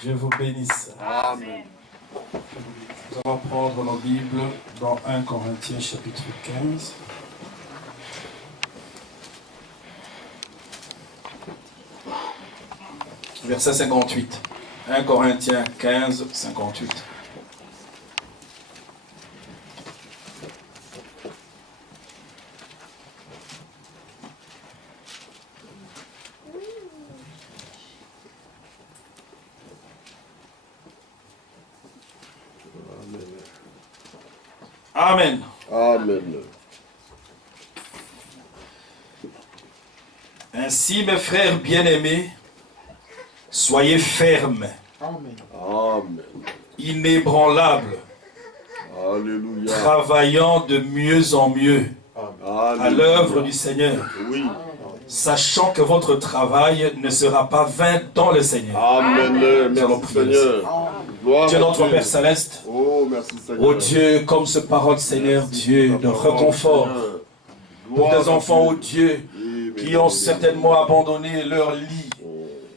Dieu vous bénisse. Amen. Nous allons prendre nos Bibles dans 1 Corinthiens chapitre 15. Verset 58. 1 Corinthiens 15, 58. Amen. Amen. Ainsi, mes frères bien-aimés, soyez fermes, Amen. inébranlables, Alléluia. travaillant de mieux en mieux à Alléluia. l'œuvre du Seigneur, Oui. sachant que votre travail ne sera pas vain dans le Seigneur. Amen. Nous allons Merci prier. Seigneur. Gloire Dieu à notre Dieu. Père Céleste, Oh, merci Seigneur. ô Dieu, comme ce parole Seigneur, Dieu, de réconfort pour des enfants, ô Dieu, qui ont certainement abandonné leur lit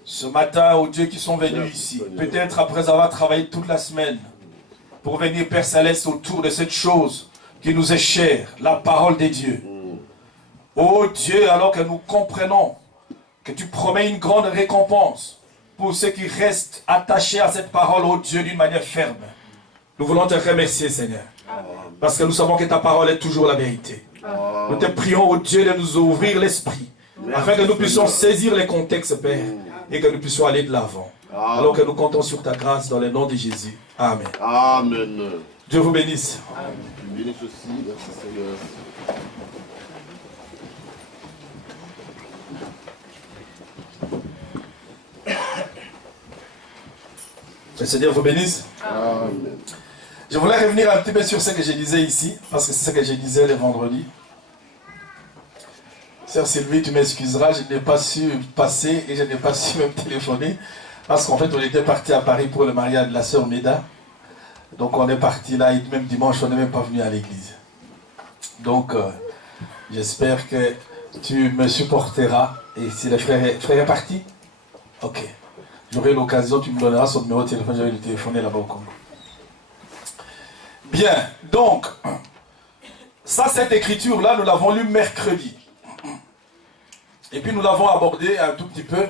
ce matin, ô Dieu, qui sont venus ici, peut-être après avoir travaillé toute la semaine, pour venir, Père Céleste, autour de cette chose qui nous est chère, la parole de Dieu. Ô Dieu, alors que nous comprenons que tu promets une grande récompense pour ceux qui restent attachés à cette parole, ô Dieu, d'une manière ferme. Nous voulons te remercier, Seigneur, parce que nous savons que ta parole est toujours la vérité. Nous te prions, ô Dieu, de nous ouvrir l'esprit, afin que nous puissions saisir les contextes, Père, et que nous puissions aller de l'avant. Alors que nous comptons sur ta grâce dans le nom de Jésus. Amen. Amen. Dieu vous bénisse. Tu bénisses aussi. Merci Seigneur. Que le Seigneur vous bénisse. Amen. Je voulais revenir un petit peu sur ce que je disais ici, parce que c'est ce que je disais le vendredi. Sœur Sylvie, tu m'excuseras, je n'ai pas su passer et je n'ai pas su même téléphoner, parce qu'en fait, on était parti à Paris pour le mariage de la sœur Méda. Donc on est parti là, et même dimanche, on n'est même pas venu à l'église. Donc, j'espère que tu me supporteras. Et si le frère est parti, ok. J'aurai l'occasion, tu me donneras son numéro de téléphone, je vais lui téléphoner là-bas au Congo. Bien, donc, ça, cette écriture-là, nous l'avons lue mercredi. Et puis nous l'avons abordée un tout petit peu.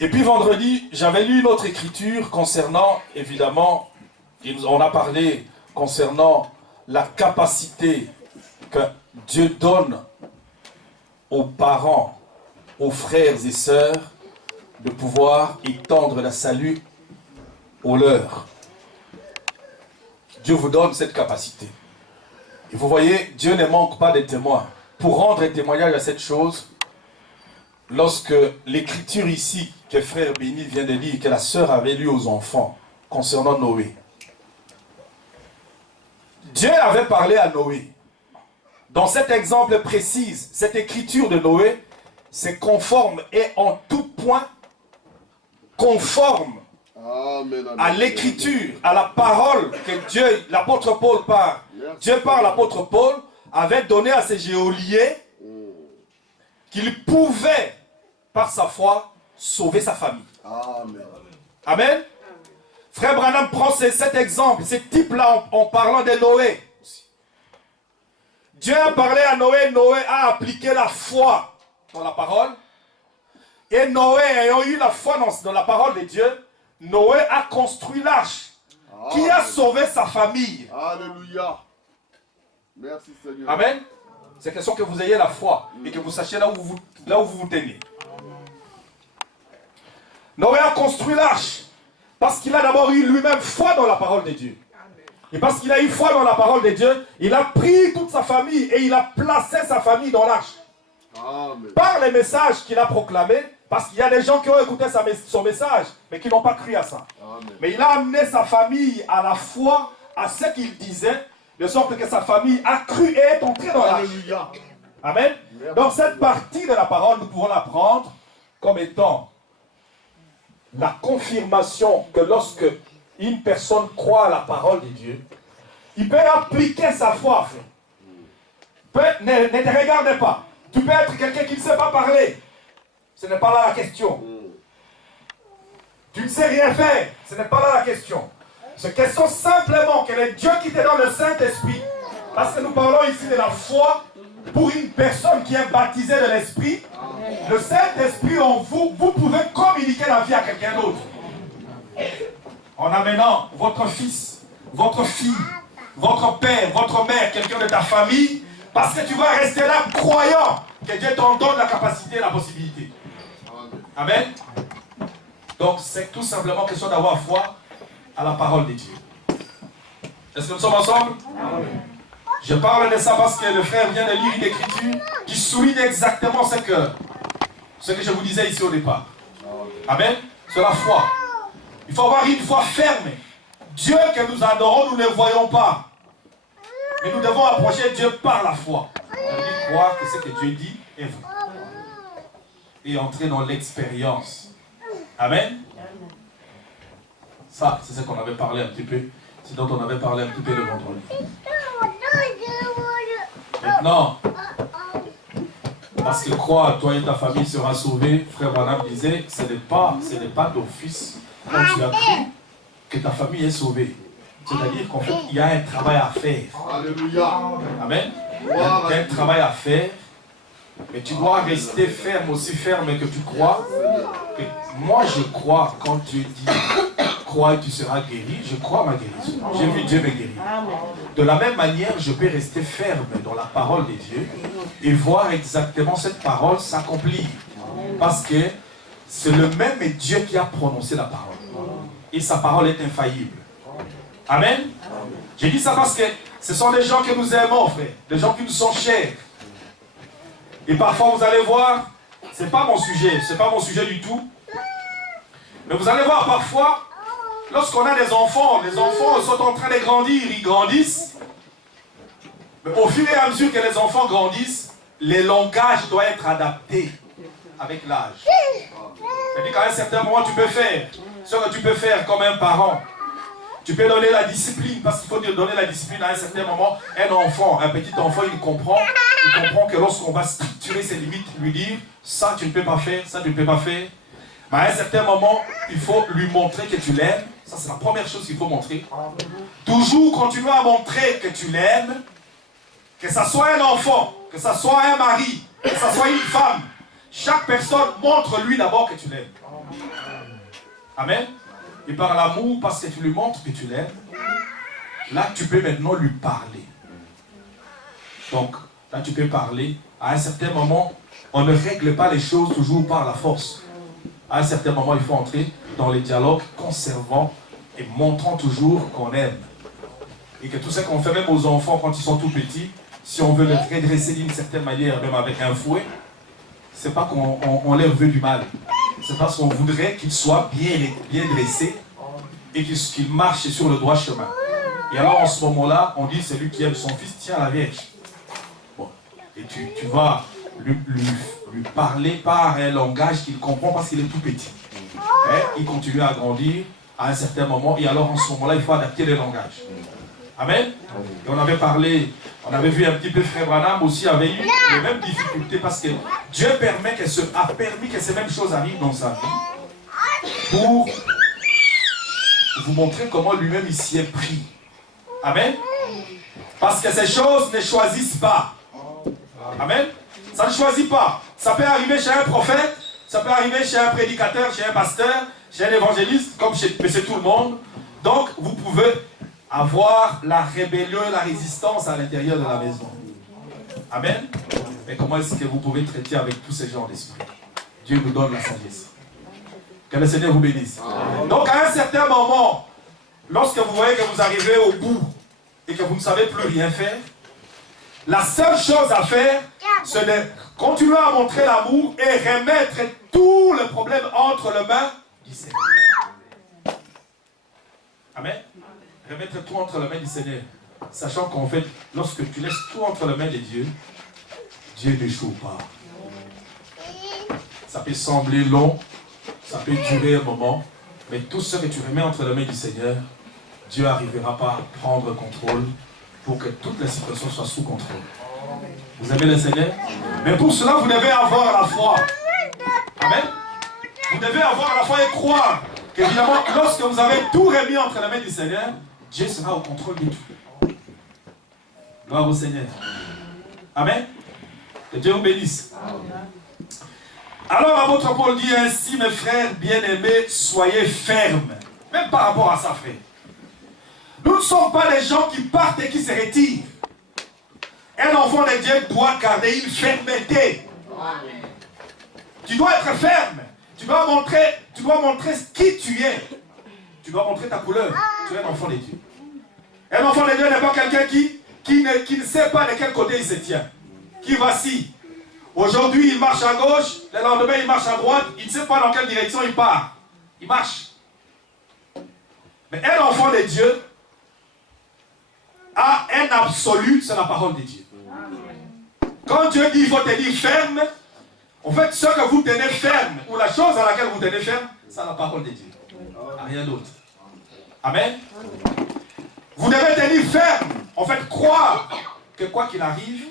Et puis vendredi, j'avais lu une autre écriture concernant, évidemment, on a parlé concernant la capacité que Dieu donne aux parents, aux frères et sœurs, de pouvoir étendre la salut aux leurs. Dieu vous donne cette capacité. Et vous voyez, Dieu ne manque pas de témoins. Pour rendre témoignage à cette chose, lorsque l'écriture ici, que frère Béni vient de lire, que la sœur avait lu aux enfants, concernant Noé. Dieu avait parlé à Noé. Dans cet exemple précis, cette écriture de Noé, c'est conforme et en tout point conforme Amen. à l'écriture, à la parole que Dieu, l'apôtre Paul parle. Dieu par l'apôtre Paul avait donné à ces geôliers qu'il pouvait, par sa foi, sauver sa famille. Amen. Amen. Frère Branham prend cet exemple, ce type-là en parlant de Noé. Dieu a parlé à Noé, Noé a appliqué la foi dans la parole. Et Noé, ayant eu la foi dans la parole de Dieu, Noé a construit l'arche qui a sauvé sa famille. Alléluia. Merci Seigneur. Amen. C'est question que vous ayez la foi et que vous sachiez là où vous tenez. Noé a construit l'arche parce qu'il a d'abord eu lui-même foi dans la parole de Dieu. Et parce qu'il a eu foi dans la parole de Dieu, il a pris toute sa famille et il a placé sa famille dans l'arche. Amen. Par les messages qu'il a proclamés, parce qu'il y a des gens qui ont écouté son message, mais qui n'ont pas cru à ça. Amen. Mais il a amené sa famille à la foi, à ce qu'il disait, de sorte que sa famille a cru et est entrée dans l'arche. Alléluia. Amen. Donc cette partie de la parole, nous pouvons la prendre comme étant la confirmation que lorsque une personne croit à la parole de Dieu, il peut appliquer sa foi. Ne te regarde pas. Tu peux être quelqu'un qui ne sait pas parler. Ce n'est pas là la question. Tu ne sais rien faire. Ce n'est pas là la question. C'est question simplement que le Dieu qui te donne le Saint-Esprit, parce que nous parlons ici de la foi pour une personne qui est baptisée de l'Esprit. Le Saint-Esprit en vous, vous pouvez communiquer la vie à quelqu'un d'autre. En amenant votre fils, votre fille, votre père, votre mère, quelqu'un de ta famille, parce que tu vas rester là croyant que Dieu t'en donne la capacité et la possibilité. Amen. Donc c'est tout simplement question d'avoir foi à la parole de Dieu. Est-ce que nous sommes ensemble? Je parle de ça parce que le frère vient de lire une écriture qui souligne exactement ce que je vous disais ici au départ. Amen. C'est la foi. Il faut avoir une foi ferme. Dieu que nous adorons, nous ne voyons pas. Mais nous devons approcher Dieu par la foi. C'est-à-dire croire que ce que Dieu dit est vrai. Et entrer dans l'expérience. Amen. Ça, c'est ce qu'on avait parlé un petit peu. C'est dont on avait parlé un petit peu le vendredi. Maintenant, parce que croire, toi et ta famille sera sauvée, frère Branham disait, ce n'est pas d'office quand tu as cru que ta famille est sauvée. C'est-à-dire qu'en fait, il y a un travail à faire. Alléluia. Amen. Il y a un travail à faire. Mais tu dois rester ferme, aussi ferme que tu crois. Et moi, je crois quand Dieu dit crois et tu seras guéri. Je crois à ma guérison. J'ai vu Dieu me guérir. De la même manière, je peux rester ferme dans la parole de Dieu et voir exactement cette parole s'accomplir. Parce que c'est le même Dieu qui a prononcé la parole. Et sa parole est infaillible. Amen. J'ai dit ça parce que ce sont des gens que nous aimons, frère. Des gens qui nous sont chers. Et parfois, vous allez voir, c'est pas mon sujet du tout. Mais vous allez voir parfois, lorsqu'on a des enfants, les enfants sont en train de grandir, ils grandissent. Mais au fur et à mesure que les enfants grandissent, les langages doivent être adaptés avec l'âge. C'est-à-dire qu'à un certain moment, tu peux faire ce que tu peux faire comme un parent. Tu peux donner la discipline, parce qu'il faut donner la discipline à un certain moment. Un enfant, un petit enfant, il comprend que lorsqu'on va structurer ses limites, lui dire, ça tu ne peux pas faire, ça tu ne peux pas faire. Mais à un certain moment, il faut lui montrer que tu l'aimes. Ça c'est la première chose qu'il faut montrer. Toujours continuer à montrer que tu l'aimes, que ça soit un enfant, que ça soit un mari, que ça soit une femme. Chaque personne montre-lui d'abord que tu l'aimes. Amen. Et par l'amour, parce que tu lui montres que tu l'aimes, là tu peux maintenant lui parler. Donc, là tu peux parler. À un certain moment, on ne règle pas les choses toujours par la force. À un certain moment, il faut entrer dans les dialogues conservant et montrant toujours qu'on aime. Et que tout ce qu'on fait même aux enfants quand ils sont tout petits, si on veut les redresser d'une certaine manière, même avec un fouet, c'est pas qu'on leur veut du mal. C'est parce qu'on voudrait qu'ils soient bien dressés et qu'ils marchent sur le droit chemin. Et alors en ce moment-là, on dit celui qui aime son fils tient la Vierge. Bon. Et tu vas lui parler par un langage qu'il comprend parce qu'il est tout petit. Et il continue à grandir à un certain moment et alors en ce moment-là, il faut adapter le langage. Amen. Et on avait parlé, on avait vu un petit peu frère Branham aussi avait eu les mêmes difficultés parce que Dieu a permis que ces mêmes choses arrivent dans sa vie pour vous montrer comment lui-même il s'y est pris. Amen. Parce que ces choses ne choisissent pas. Amen. Ça ne choisit pas. Ça peut arriver chez un prophète, ça peut arriver chez un prédicateur, chez un pasteur, chez un évangéliste, comme chez tout le monde. Donc vous pouvez avoir la rébellion et la résistance à l'intérieur de la maison. Amen. Mais comment est-ce que vous pouvez traiter avec tous ces gens d'esprit? Dieu nous donne la sagesse. Que le Seigneur vous bénisse. Donc à un certain moment, lorsque vous voyez que vous arrivez au bout et que vous ne savez plus rien faire, la seule chose à faire, c'est de continuer à montrer l'amour et remettre tous les problèmes entre les mains du Seigneur. Amen. Remettre tout entre les mains du Seigneur. Sachant qu'en fait, lorsque tu laisses tout entre les mains de Dieu, Dieu n'échoue pas. Ça peut sembler long, ça peut durer un moment, mais tout ce que tu remets entre les mains du Seigneur, Dieu n'arrivera pas à prendre contrôle pour que toutes les situations soient sous contrôle. Vous aimez le Seigneur? Mais pour cela, vous devez avoir la foi. Amen. Vous devez avoir la foi et croire que qu'évidemment, lorsque vous avez tout remis entre les mains du Seigneur, Dieu sera au contrôle de tout. Gloire au Seigneur. Amen. Que Dieu vous bénisse. Alors l'apôtre Paul dit ainsi, mes frères bien-aimés, soyez fermes. Même par rapport à ça, frère. Nous ne sommes pas les gens qui partent et qui se retirent. Un enfant de Dieu doit garder une fermeté. Amen. Tu dois être ferme. Tu dois montrer qui tu es. Tu dois montrer ta couleur. Tu es un enfant de Dieu. Un enfant de Dieu n'est pas quelqu'un qui ne sait pas de quel côté il se tient. Qui vacille. Aujourd'hui, il marche à gauche. Le lendemain, il marche à droite. Il ne sait pas dans quelle direction il part. Il marche. Mais un enfant de Dieu a un absolu, c'est la parole de Dieu. Quand Dieu dit, il faut tenir ferme, en fait, ce que vous tenez ferme, ou la chose à laquelle vous tenez ferme, c'est la parole de Dieu. Rien d'autre. Amen. Vous devez tenir ferme. En fait, croire que quoi qu'il arrive,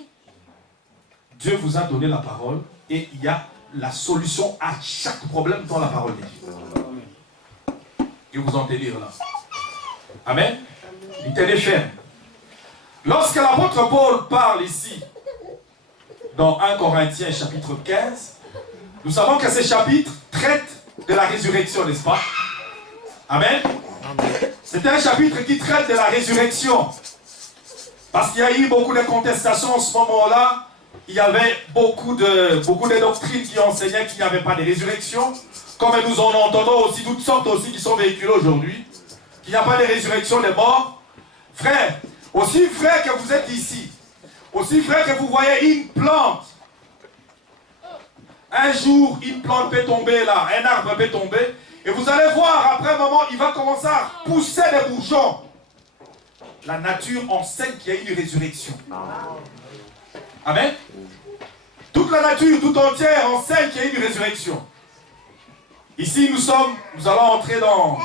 Dieu vous a donné la parole et il y a la solution à chaque problème dans la parole de Dieu. Dieu vous en délire là. Amen. Il tenait ferme. Lorsque l'apôtre Paul parle ici, dans 1 Corinthiens chapitre 15, nous savons que ce chapitre traite de la résurrection, n'est-ce pas? Amen. C'est un chapitre qui traite de la résurrection. Parce qu'il y a eu beaucoup de contestations en ce moment-là. Il y avait beaucoup de doctrines qui enseignaient qu'il n'y avait pas de résurrection. Comme nous en entendons aussi toutes sortes aussi qui sont véhiculées aujourd'hui. Qu'il n'y a pas de résurrection des morts. Frère, aussi frère que vous êtes ici, aussi frère que vous voyez une plante. Un jour, une plante peut tomber là, un arbre peut tomber. Et vous allez voir, après un moment, il va commencer à pousser des bourgeons. La nature enseigne qu'il y a une résurrection. Amen. Toute la nature, tout entière enseigne qu'il y a une résurrection. Ici, nous allons entrer dans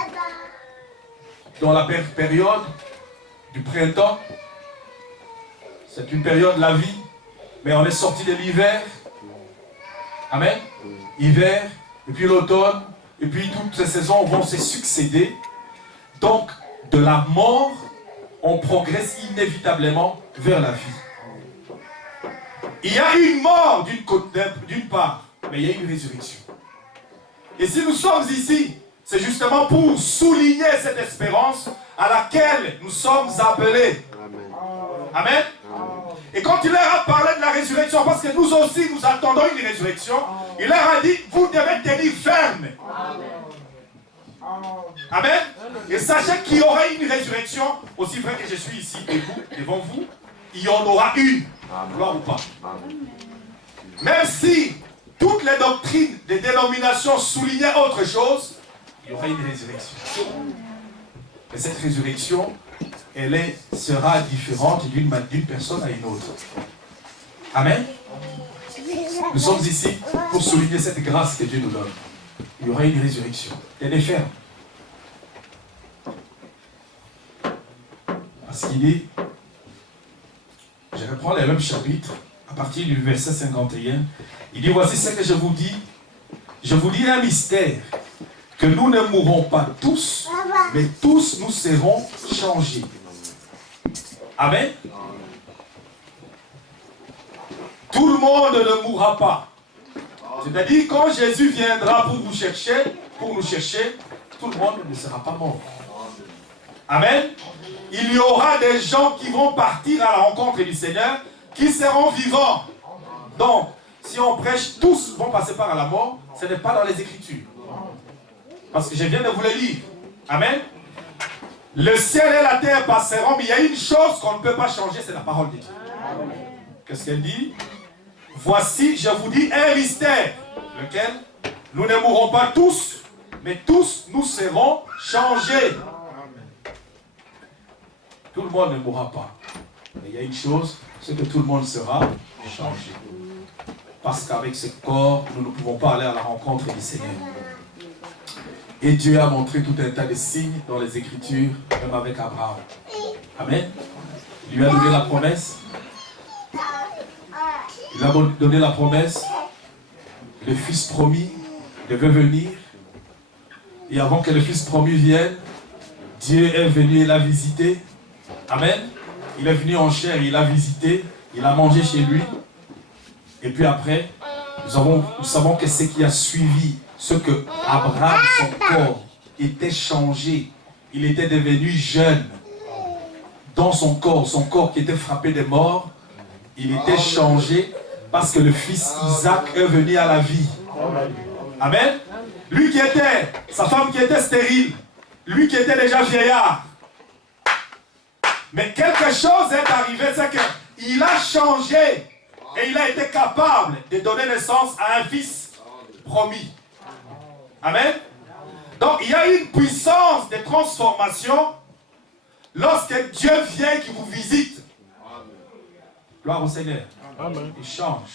la période du printemps. C'est une période de la vie, mais on est sorti de l'hiver. Amen. Hiver, et puis l'automne, et puis toutes ces saisons vont se succéder. Donc, de la mort, on progresse inévitablement vers la vie. Il y a une mort d'une part, mais il y a une résurrection. Et si nous sommes ici, c'est justement pour souligner cette espérance à laquelle nous sommes appelés. Amen. Amen. Et quand il leur a parlé de la résurrection, parce que nous aussi nous attendons une résurrection, il leur a dit, vous devez tenir ferme. Amen. Et sachez qu'il y aura une résurrection, aussi vrai que je suis ici devant vous, il y en aura une. Gloire ou pas. Même si toutes les doctrines des dénominations soulignaient autre chose, il y aura une résurrection. Et cette résurrection, elle sera différente d'une personne à une autre. Amen. Nous sommes ici pour souligner cette grâce que Dieu nous donne. Il y aura une résurrection. Elle est ferme. Parce qu'il dit, je reprends le même chapitre, à partir du verset 51, il dit, voici ce que je vous dis un mystère, que nous ne mourrons pas tous, mais tous nous serons changés. Amen. Tout le monde ne mourra pas. C'est-à-dire, quand Jésus viendra pour nous chercher, tout le monde ne sera pas mort. Amen. Il y aura des gens qui vont partir à la rencontre du Seigneur, qui seront vivants. Donc, si on prêche, tous vont passer par la mort, ce n'est pas dans les Écritures. Parce que je viens de vous le lire. Amen. Le ciel et la terre passeront, mais il y a une chose qu'on ne peut pas changer, c'est la parole de Dieu. Qu'est-ce qu'elle dit? Voici, je vous dis un mystère, lequel nous ne mourrons pas tous, mais tous nous serons changés. Tout le monde ne mourra pas. Mais il y a une chose, c'est que tout le monde sera changé. Parce qu'avec ce corps, nous ne pouvons pas aller à la rencontre du Seigneur. Et Dieu a montré tout un tas de signes dans les Écritures, même avec Abraham. Amen. Il lui a donné la promesse. Il a donné la promesse. Le fils promis devait venir. Et avant que le Fils promu vienne, Dieu est venu et l'a visité. Amen. Il est venu en chair, il l'a visité, il a mangé chez lui. Et puis après, nous savons que ce qui a suivi, ce que Abraham, son corps, était changé. Il était devenu jeune. Dans son corps qui était frappé de mort, il était changé parce que le fils Isaac est venu à la vie. Amen. Lui qui était, sa femme qui était stérile, lui qui était déjà vieillard. Mais quelque chose est arrivé, c'est qu'il a changé et il a été capable de donner naissance à un fils promis. Amen. Donc il y a une puissance de transformation lorsque Dieu vient qui vous visite. Gloire au Seigneur. Amen. Il change.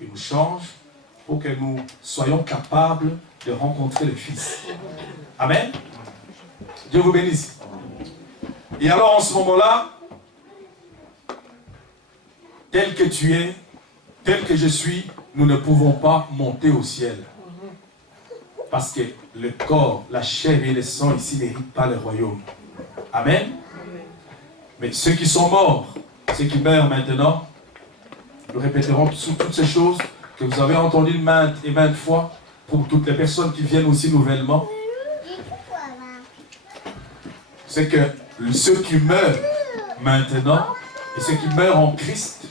Il nous change pour que nous soyons capables de rencontrer le Fils. Amen. Dieu vous bénisse. Et alors en ce moment-là, tel que tu es, tel que je suis, nous ne pouvons pas monter au ciel. Parce que le corps, la chair et le sang ici n'héritent pas le royaume. Amen. Mais ceux qui sont morts, ceux qui meurent maintenant, nous répéterons sous toutes ces choses que vous avez entendues maintes et maintes fois pour toutes les personnes qui viennent aussi nouvellement. C'est que ceux qui meurent maintenant et ceux qui meurent en Christ,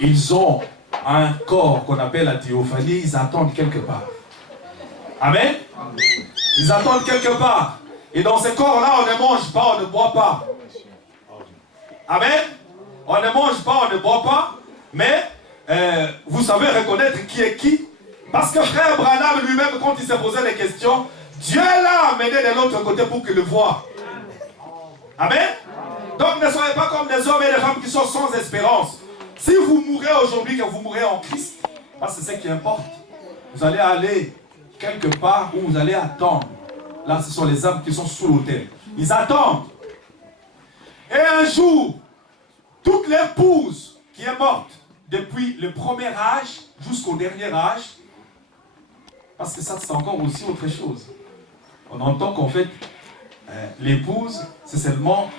ils ont un corps qu'on appelle la théophanie, ils attendent quelque part. Amen. Ils attendent quelque part. Et dans ce corps-là, on ne mange pas, on ne boit pas. Amen. On ne mange pas, on ne boit pas. Mais vous savez reconnaître qui est qui. Parce que frère Branham lui-même, quand il s'est posé les questions, Dieu l'a amené de l'autre côté pour qu'il le voie. Amen. Donc ne soyez pas comme des hommes et des femmes qui sont sans espérance. Si vous mourrez aujourd'hui, que vous mourrez en Christ, parce que c'est ce qui importe. Vous allez aller quelque part où vous allez attendre. Là, ce sont les âmes qui sont sous l'autel. Ils attendent. Et un jour, toute l'épouse qui est morte depuis le premier âge jusqu'au dernier âge, parce que ça, c'est encore aussi autre chose. On entend qu'en fait, l'épouse, c'est seulement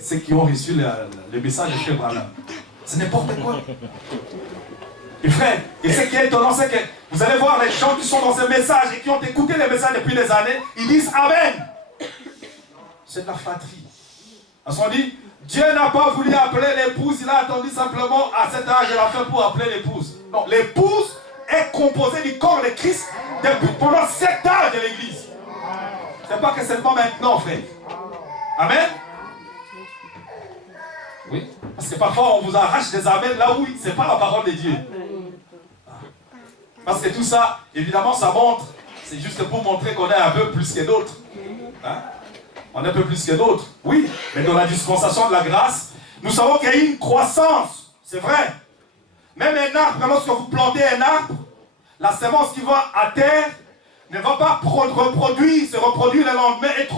ceux qui ont reçu le message de Frère Branham. C'est n'importe quoi. Et frère, et ce qui est étonnant, c'est que vous allez voir les gens qui sont dans ce message et qui ont écouté les messages depuis des années, ils disent Amen. C'est de la flatterie. Parce qu'on dit, Dieu n'a pas voulu appeler l'épouse, il a attendu simplement à cet âge de la fin pour appeler l'épouse. Non, l'épouse est composée du corps de Christ depuis pendant 7 âges de l'église. C'est pas que seulement maintenant, frère. Amen. Oui. Parce que parfois on vous arrache des amens là où c'est pas la parole de Dieu. Parce que tout ça, évidemment, ça montre. C'est juste pour montrer qu'on est un peu plus que d'autres. Hein? On est un peu plus que d'autres. Oui, mais dans la dispensation de la grâce, nous savons qu'il y a une croissance. C'est vrai. Même un arbre, lorsque vous plantez un arbre, la semence qui va à terre ne va pas se reproduire le lendemain et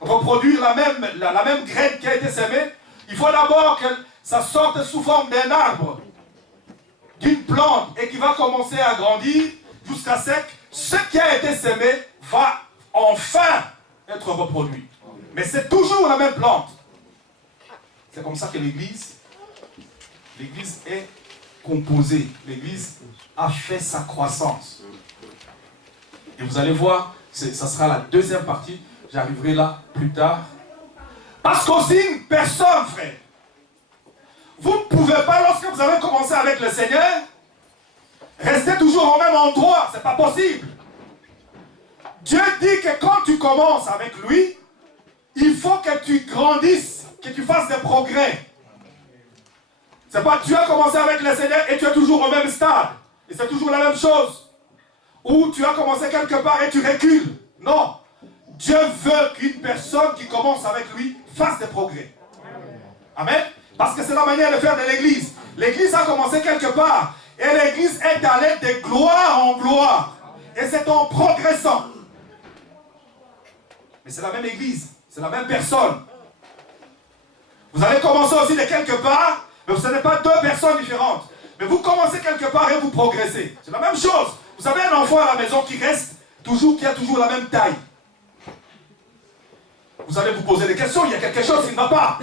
reproduire la même graine qui a été semée. Il faut d'abord que ça sorte sous forme d'un arbre, d'une plante, et qui va commencer à grandir jusqu'à sec. Ce qui a été semé va enfin être reproduit. Mais c'est toujours la même plante. C'est comme ça que l'Église est composée. L'Église a fait sa croissance. Et vous allez voir, ça sera la deuxième partie. J'arriverai là plus tard. Parce qu'aussi une personne, frère, vous ne pouvez pas, lorsque vous avez commencé avec le Seigneur, rester toujours au même endroit. Ce n'est pas possible. Dieu dit que quand tu commences avec lui, il faut que tu grandisses, que tu fasses des progrès. C'est pas tu as commencé avec le Seigneur et tu es toujours au même stade. Et c'est toujours la même chose. Ou tu as commencé quelque part et tu recules. Non. Dieu veut qu'une personne qui commence avec lui fasse des progrès. Amen. Parce que c'est la manière de faire de l'église. L'église a commencé quelque part. Et l'église est allée de gloire en gloire. Et c'est en progressant. Mais c'est la même église. C'est la même personne. Vous allez commencer aussi de quelque part. Mais ce n'est pas deux personnes différentes. Mais vous commencez quelque part et vous progressez. C'est la même chose. Vous avez un enfant à la maison qui reste toujours, qui a toujours la même taille. Vous allez vous poser des questions, il y a quelque chose qui ne va pas.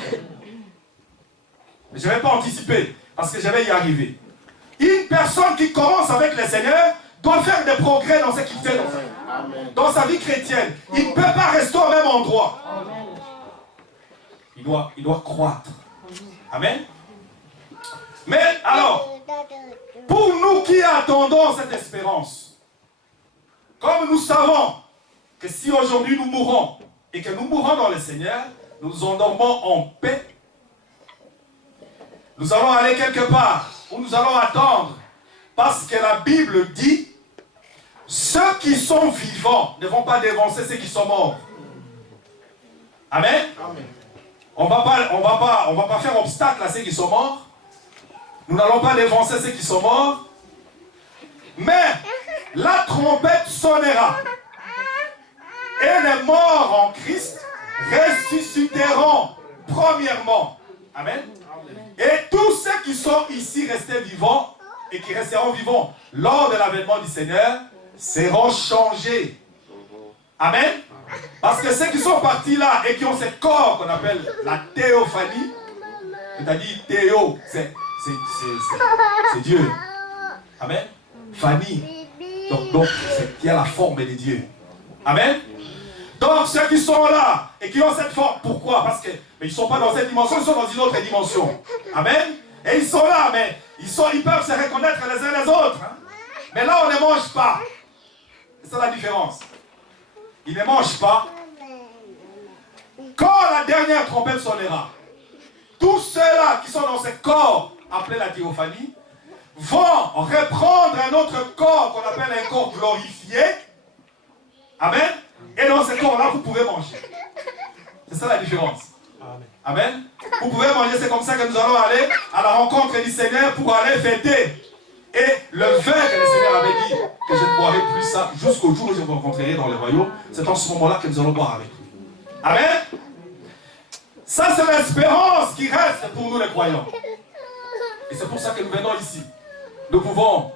Mais je ne vais pas anticiper, parce que je vais y arriver. Une personne qui commence avec le Seigneur doit faire des progrès dans ce qu'il fait dans sa vie chrétienne. Il ne peut pas rester au même endroit. Il doit croître. Amen. Mais alors, pour nous qui attendons cette espérance, comme nous savons que si aujourd'hui nous mourons et que nous mourons dans le Seigneur, nous endormons en paix, nous allons aller quelque part où nous allons attendre, parce que la Bible dit ceux qui sont vivants ne vont pas dévancer ceux qui sont morts. Amen. On va pas faire obstacle à ceux qui sont morts. Nous n'allons pas dévancer ceux qui sont morts. Mais la trompette sonnera. Et les morts en Christ ressusciteront premièrement. Amen. Et tous ceux qui sont ici restés vivants et qui resteront vivants lors de l'avènement du Seigneur seront changés. Amen. Parce que ceux qui sont partis là et qui ont ce corps qu'on appelle la théophanie, c'est-à-dire théo, c'est Dieu. Amen. Famille. Donc c'est qui a la forme de Dieu. Amen. Donc ceux qui sont là et qui ont cette forme, pourquoi? Parce que ils ne sont pas dans cette dimension, ils sont dans une autre dimension. Amen. Et ils sont là, mais ils peuvent se reconnaître les uns les autres. Hein? Mais là, on ne mange pas. C'est ça la différence. Ils ne mangent pas. Quand la dernière trompette sonnera, tous ceux-là qui sont dans ce corps appelé la théophanie vont reprendre un autre corps qu'on appelle un corps glorifié. Amen. Et dans ce corps-là, vous pouvez manger. C'est ça la différence. Amen. Vous pouvez manger, c'est comme ça que nous allons aller à la rencontre du Seigneur pour aller fêter. Et le vin que le Seigneur avait dit que je ne boirai plus ça jusqu'au jour où je vous rencontrerai dans le royaume, c'est en ce moment-là que nous allons boire avec lui. Amen. Ça, c'est l'espérance qui reste pour nous les croyants. Et c'est pour ça que nous venons ici. Nous pouvons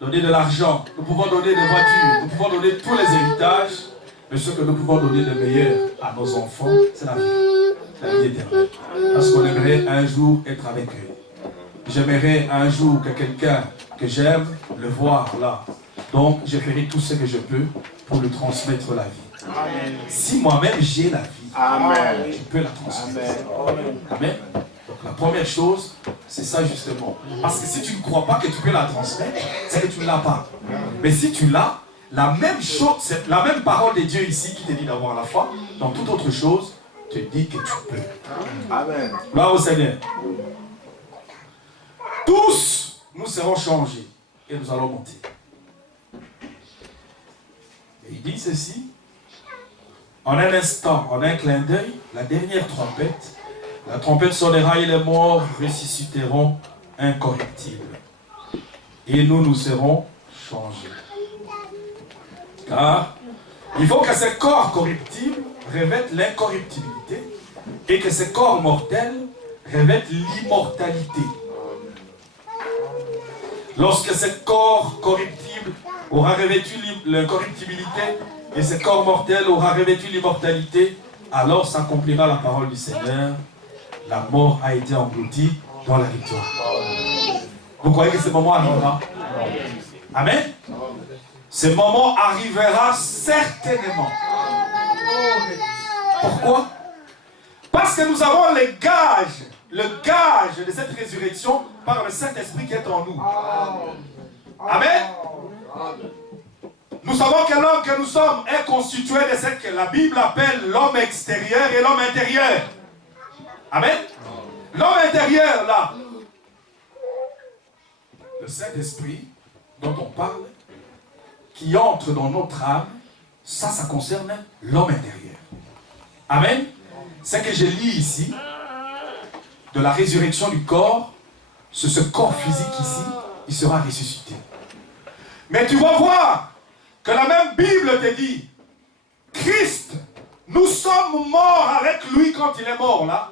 donner de l'argent, nous pouvons donner des voitures, nous pouvons donner tous les héritages, mais ce que nous pouvons donner de meilleur à nos enfants, c'est la vie éternelle. Parce qu'on aimerait un jour être avec eux. J'aimerais un jour que quelqu'un que j'aime le voir là. Donc, je ferai tout ce que je peux pour lui transmettre la vie. Amen. Si moi-même j'ai la vie, amen, je peux la transmettre. Amen. Amen. Donc, la première chose, c'est ça justement. Parce que si tu ne crois pas que tu peux la transmettre, c'est que tu ne l'as pas. Mais si tu l'as, la même chose, c'est la même parole de Dieu ici qui te dit d'avoir la foi, dans toute autre chose, te dit que tu peux. Amen. Gloire au Seigneur. Tous, nous serons changés et nous allons monter. Et il dit ceci, en un instant, en un clin d'œil, la dernière trompette, la trompette sonnera et les morts ressusciteront incorruptibles. Et nous serons changés. Car il faut que ce corps corruptible revête l'incorruptibilité et que ce corps mortel revête l'immortalité. Lorsque ce corps corruptible aura revêtu l'incorruptibilité et ce corps mortel aura revêtu l'immortalité, alors s'accomplira la parole du Seigneur. La mort a été engloutie dans la victoire. Vous croyez que ce moment arrivera? Amen. Ce moment arrivera certainement. Pourquoi? Parce que nous avons le gage de cette résurrection par le Saint-Esprit qui est en nous. Amen. Nous savons que l'homme que nous sommes est constitué de ce que la Bible appelle l'homme extérieur et l'homme intérieur. Amen. L'homme intérieur, là, le Saint-Esprit dont on parle, qui entre dans notre âme, ça concerne l'homme intérieur. Amen. Ce que je lis ici, de la résurrection du corps, ce corps physique ici, il sera ressuscité. Mais tu vas voir que la même Bible te dit, Christ, nous sommes morts avec lui quand il est mort là.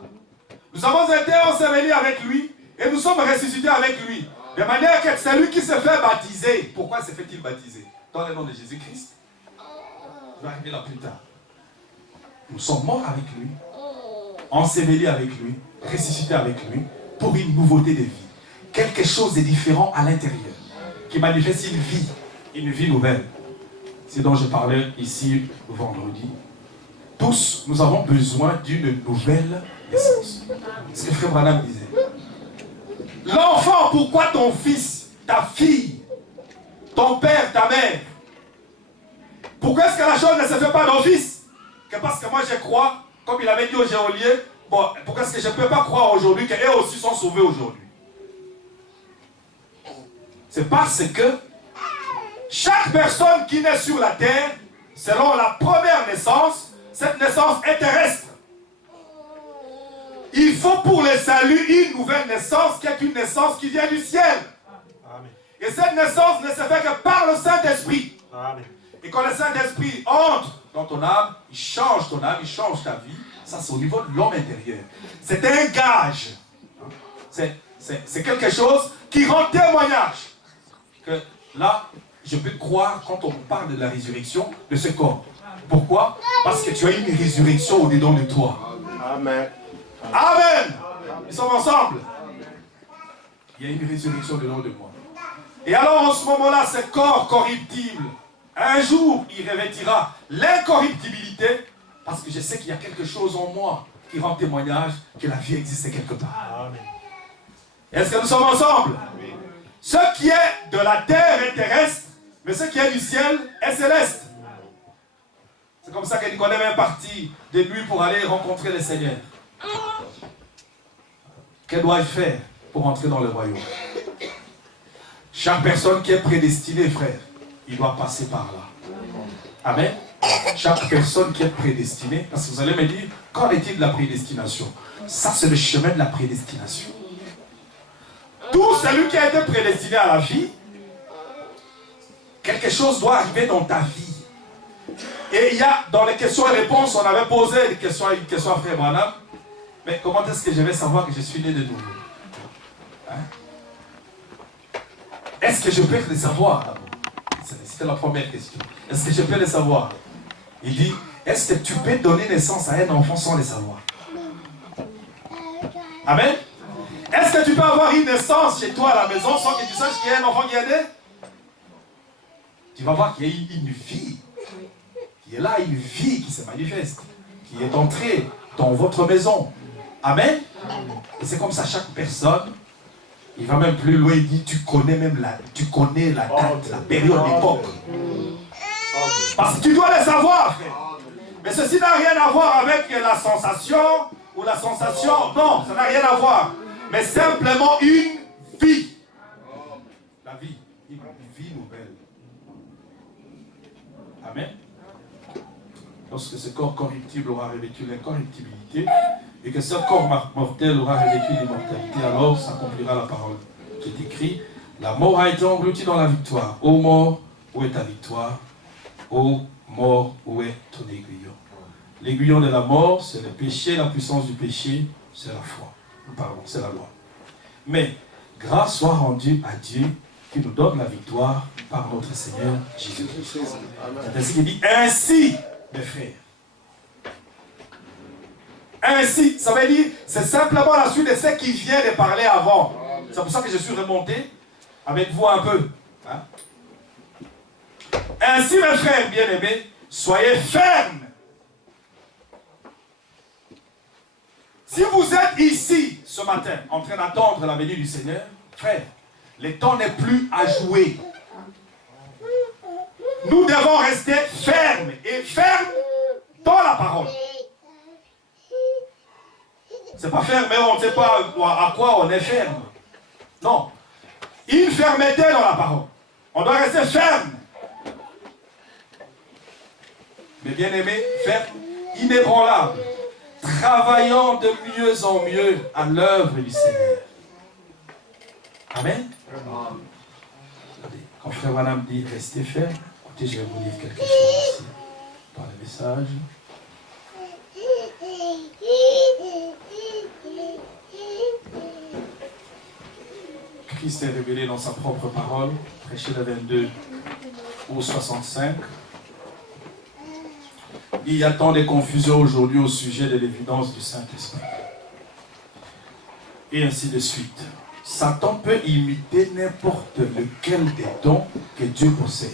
Nous avons été ensevelis avec lui et nous sommes ressuscités avec lui. De manière que celui qui se fait baptiser, pourquoi se fait-il baptiser? Dans le nom de Jésus-Christ. Je vais arriver là plus tard. Nous sommes morts avec lui, ensevelis avec lui, ressuscités avec lui, pour une nouveauté de vie. Quelque chose de différent à l'intérieur, qui manifeste une vie nouvelle. C'est dont je parlais ici vendredi. Tous, nous avons besoin d'une nouvelle naissance. C'est ce que Frère Branham disait. L'enfant, pourquoi ton fils, ta fille, ton père, ta mère, pourquoi est-ce que la chose ne se fait pas d'office? Que parce que moi je crois, comme il avait dit au géolier, bon, pourquoi est-ce que je ne peux pas croire aujourd'hui qu'eux aussi sont sauvés aujourd'hui? C'est parce que chaque personne qui naît sur la terre, selon la première naissance, cette naissance est terrestre. Il faut pour le salut une nouvelle naissance qui est une naissance qui vient du ciel. Amen. Et cette naissance ne se fait que par le Saint-Esprit. Et quand le Saint-Esprit entre dans ton âme, il change ton âme, il change ta vie. Ça, c'est au niveau de l'homme intérieur. C'est un gage. C'est quelque chose qui rend témoignage. Que là, je peux croire quand on parle de la résurrection de ce corps. Pourquoi? Parce que tu as une résurrection au-dedans de toi. Amen. Amen. Ils sont ensemble. Il y a une résurrection au-dedans de moi. Et alors, en ce moment-là, ce corps corruptible, un jour, il revêtira l'incorruptibilité, parce que je sais qu'il y a quelque chose en moi qui rend témoignage que la vie existe quelque part. Est-ce que nous sommes ensemble? Ce qui est de la terre est terrestre, mais ce qui est du ciel est céleste. C'est comme ça que Nicodème est parti de nuit pour aller rencontrer le Seigneur. Que dois-je faire pour entrer dans le royaume? Chaque personne qui est prédestinée, frère, il doit passer par là. Amen. Chaque personne qui est prédestinée, parce que vous allez me dire, qu'en est-il de la prédestination? Ça, c'est le chemin de la prédestination. Tout celui qui a été prédestiné à la vie, quelque chose doit arriver dans ta vie. Et il y a, dans les questions et réponses, on avait posé une question à Frère Branham. Mais comment est-ce que je vais savoir que je suis né de nouveau? Hein? Est-ce que je peux le savoir d'abord? C'était la première question. Est-ce que je peux le savoir? Il dit, est-ce que tu peux donner naissance à un enfant sans le savoir? Amen. Est-ce que tu peux avoir une naissance chez toi à la maison sans que tu saches qu'il y a un enfant qui est né? Tu vas voir qu'il y a une vie. Qui est là, une vie qui se manifeste. Qui est entrée dans votre maison. Amen. Et c'est comme ça, chaque personne, il va même plus loin, il dit, tu connais même la date, la période, l'époque. Parce que tu dois le savoir, frère. Mais ceci n'a rien à voir avec la sensation ou la sensation. Non, ça n'a rien à voir. Mais simplement une vie. La vie, une vie nouvelle. Amen. Lorsque ce corps corruptible aura revêtu l'incorruptibilité, et que ce corps mortel aura revêtu l'immortalité, alors s'accomplira la parole qui est écrite. La mort a été engloutie dans la victoire. Ô mort, où est ta victoire? Ô mort, où est ton aiguillon? L'aiguillon de la mort, c'est le péché, la puissance du péché, c'est la foi. Pardon, c'est la loi. Mais grâce soit rendue à Dieu qui nous donne la victoire par notre Seigneur Jésus-Christ. C'est ainsi qu'il dit, ainsi, mes frères. Ainsi, ça veut dire, c'est simplement la suite de ce qui vient de parler avant. C'est pour ça que je suis remonté avec vous un peu. Hein? Ainsi, mes frères bien-aimés, soyez fermes. Si vous êtes ici ce matin en train d'attendre la venue du Seigneur, frère, le temps n'est plus à jouer. Nous devons rester fermes et fermes dans la parole. C'est pas ferme, mais on ne sait pas à quoi on est ferme. Non. Une fermeté dans la parole. On doit rester ferme. Mais bien aimé, ferme, inébranlable. Travaillant de mieux en mieux à l'œuvre du Seigneur. Amen. Regardez, quand Frère Branham dit restez ferme, écoutez, je vais vous lire quelque chose ici, dans le message. Christ est révélé dans sa propre parole, prêché le 22 au 65. Il y a tant de confusion aujourd'hui au sujet de l'évidence du Saint-Esprit. Et ainsi de suite. Satan peut imiter n'importe lequel des dons que Dieu possède.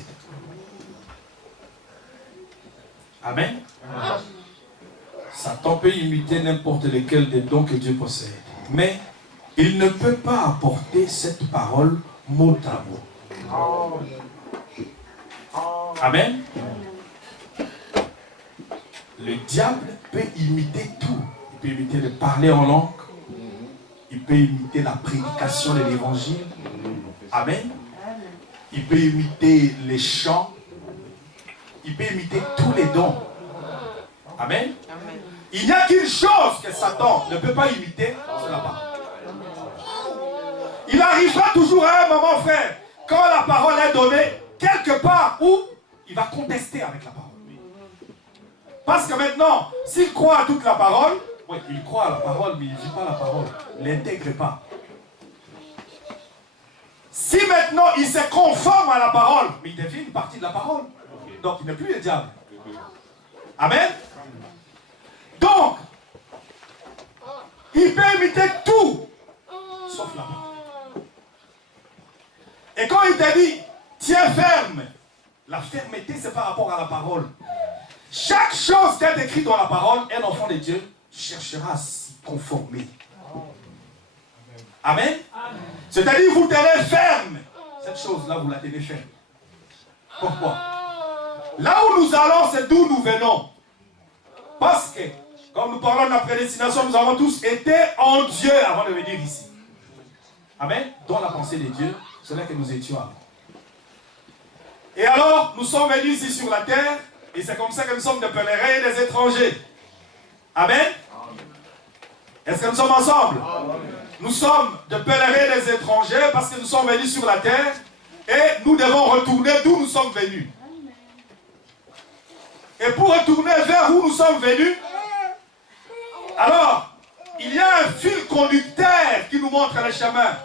Amen. Satan peut imiter n'importe lequel des dons que Dieu possède. Mais il ne peut pas apporter cette parole mot à mot. Amen. Le diable peut imiter tout. Il peut imiter le parler en langue. Il peut imiter la prédication de l'évangile. Amen. Il peut imiter les chants. Il peut imiter tous les dons. Amen. Il n'y a qu'une chose que Satan ne peut pas imiter, c'est la parole. Il arrivera toujours à un moment, frère, quand la parole est donnée, quelque part où il va contester avec la parole. Parce que maintenant, s'il croit à toute la parole, oui, il croit à la parole, mais il ne dit pas la parole. Il n'intègre pas. Si maintenant il se conforme à la parole, mais il devient une partie de la parole. Donc il n'est plus le diable. Amen. Donc, il peut imiter tout, sauf la parole. Et quand il te dit, tiens ferme, la fermeté c'est par rapport à la parole. Chaque chose qui est écrite dans la parole, un enfant de Dieu cherchera à s'y conformer. Amen. C'est-à-dire, vous tenez ferme. Cette chose-là, vous la tenez ferme. Pourquoi? Là où nous allons, c'est d'où nous venons. Parce que, comme nous parlons de la prédestination, nous avons tous été en Dieu avant de venir ici. Amen. Dans la pensée de Dieu, c'est là que nous étions avant. Et alors, nous sommes venus ici sur la terre, et c'est comme ça que nous sommes des pèlerins et des étrangers. Amen. Est-ce que nous sommes ensemble? Nous sommes des pèlerins et des étrangers parce que nous sommes venus sur la terre et nous devons retourner d'où nous sommes venus. Et pour retourner vers où nous sommes venus, alors, il y a un fil conducteur qui nous montre le chemin.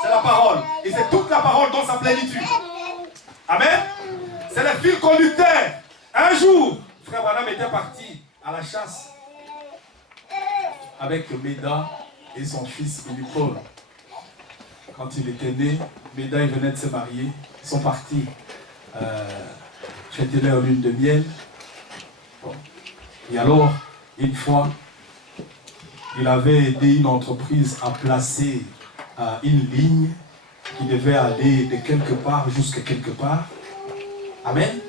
C'est la parole. Et c'est toute la parole dans sa plénitude. Amen. C'est le fil conducteur. Un jour, frère Branham était parti à la chasse avec Méda et son fils Philippe-Paul. Quand il était né, Méda il venait de se marier. Ils sont partis fêter leur lune de miel. Bon. Et alors, une fois, il avait aidé une entreprise à placer une ligne qui devait aller de quelque part jusqu'à quelque part. Amen.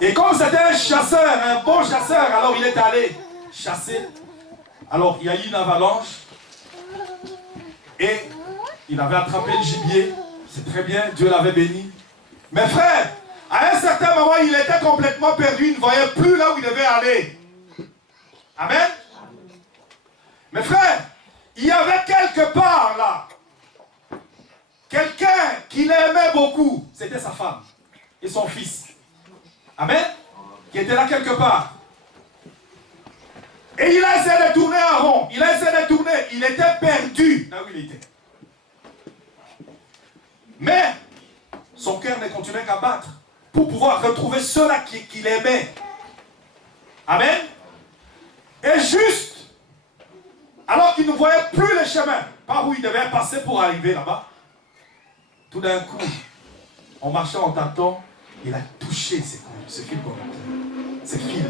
Et comme c'était un chasseur, un bon chasseur, alors il est allé chasser. Alors il y a eu une avalanche. Et il avait attrapé le gibier. C'est très bien, Dieu l'avait béni. Mais frère, à un certain moment, il était complètement perdu. Il ne voyait plus là où il devait aller. Amen. Mais frère, il y avait quelque part là, quelqu'un qui l'aimait beaucoup. C'était sa femme et son fils. Amen. Qui était là quelque part. Et il a essayé de tourner en rond. Il a essayé de tourner. Il était perdu là où il était. Mais son cœur ne continuait qu'à battre pour pouvoir retrouver ceux-là qu'il aimait. Amen. Et juste, alors qu'il ne voyait plus le chemin par où il devait passer pour arriver là-bas, tout d'un coup, en marchant en tâton, il a touché ce fil conducteur, ce fil,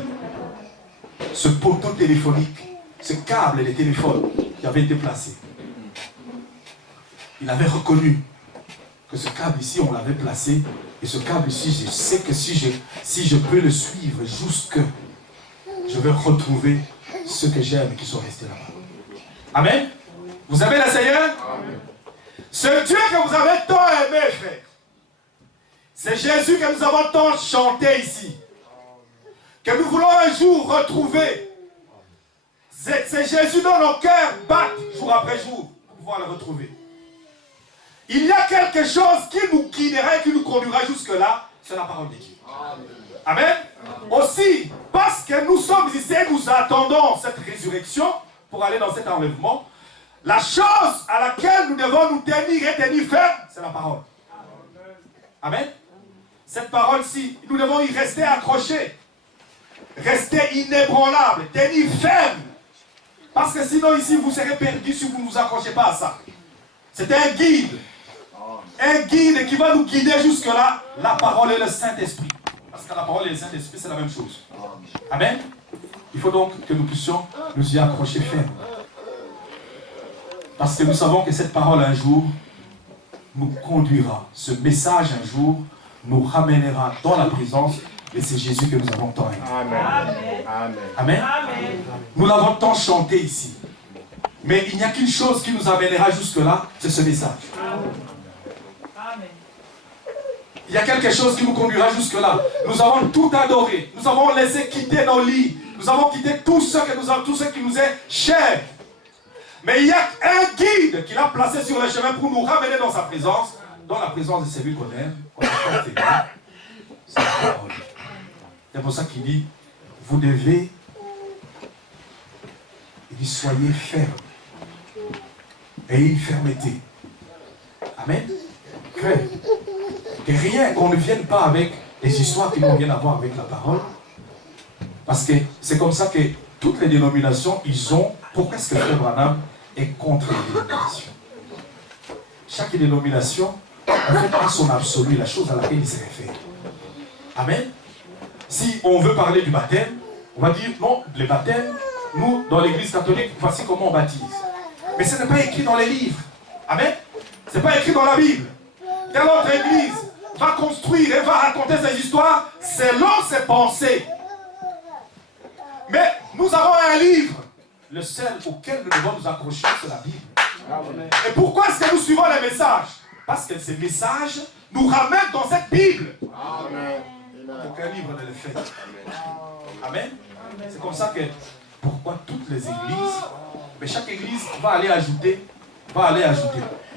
ce poteau téléphonique, ce câble de téléphone qui avait été placé. Il avait reconnu que ce câble ici, on l'avait placé, et ce câble ici, je sais que si je peux le suivre jusque, je vais retrouver ceux que j'aime qui sont restés là-bas. Amen. Vous avez le Seigneur? Amen. Ce Dieu que vous avez tant aimé, frère, c'est Jésus que nous avons tant chanté ici, que nous voulons un jour retrouver. C'est Jésus dont nos cœurs battent jour après jour pour pouvoir le retrouver. Il y a quelque chose qui nous guidera et qui nous conduira jusque-là, c'est la parole de Dieu. Amen. Aussi, parce que nous sommes ici et nous attendons cette résurrection pour aller dans cet enlèvement, La chose à laquelle nous devons nous tenir et tenir ferme, c'est la parole. Amen. Cette parole-ci, nous devons y rester accrochés. Rester inébranlable, tenir ferme. Parce que sinon ici, vous serez perdu si vous ne vous accrochez pas à ça. C'est un guide. Un guide qui va nous guider jusque-là. La parole et le Saint-Esprit. Parce que la parole et le Saint-Esprit, c'est la même chose. Amen. Il faut donc que nous puissions nous y accrocher ferme. Parce que nous savons que cette parole un jour nous conduira. Ce message un jour nous ramènera dans la présence. Et c'est Jésus que nous avons tant aimé. Amen. Amen. Amen. Nous l'avons tant chanté ici. Mais il n'y a qu'une chose qui nous amènera jusque-là, c'est ce message. Amen. Il y a quelque chose qui nous conduira jusque-là. Nous avons tout adoré. Nous avons laissé quitter nos lits. Nous avons quitté tout ce qui nous est cher. Mais il y a un guide qui l'a placé sur le chemin pour nous ramener dans sa présence. Dans la présence de celui qu'on aime. C'est la parole. C'est pour ça qu'il dit, vous devez, il dit, soyez fermes. Et une fermeté. Amen. Que rien, qu'on ne vienne pas avec les histoires qui n'ont rien à voir avec la parole. Parce que c'est comme ça que toutes les dénominations, ils ont, pourquoi est-ce que Frère Branham est contre les dénominations? Chaque dénomination, en fait, a son absolu, la chose à laquelle il se réfère. Amen. Si on veut parler du baptême, on va dire, non, le baptême, nous, dans l'église catholique, voici comment on baptise. Mais ce n'est pas écrit dans les livres. Amen. Ce n'est pas écrit dans la Bible. Telle autre église va construire et va raconter ses histoires selon ses pensées. Mais nous avons un livre. Le seul auquel nous devons nous accrocher, c'est la Bible. Et pourquoi est-ce que nous suivons les messages? Parce que ces messages nous ramènent dans cette Bible. Amen. Aucun livre ne le fait. Amen. C'est comme ça que, pourquoi toutes les églises, mais chaque église va aller ajouter.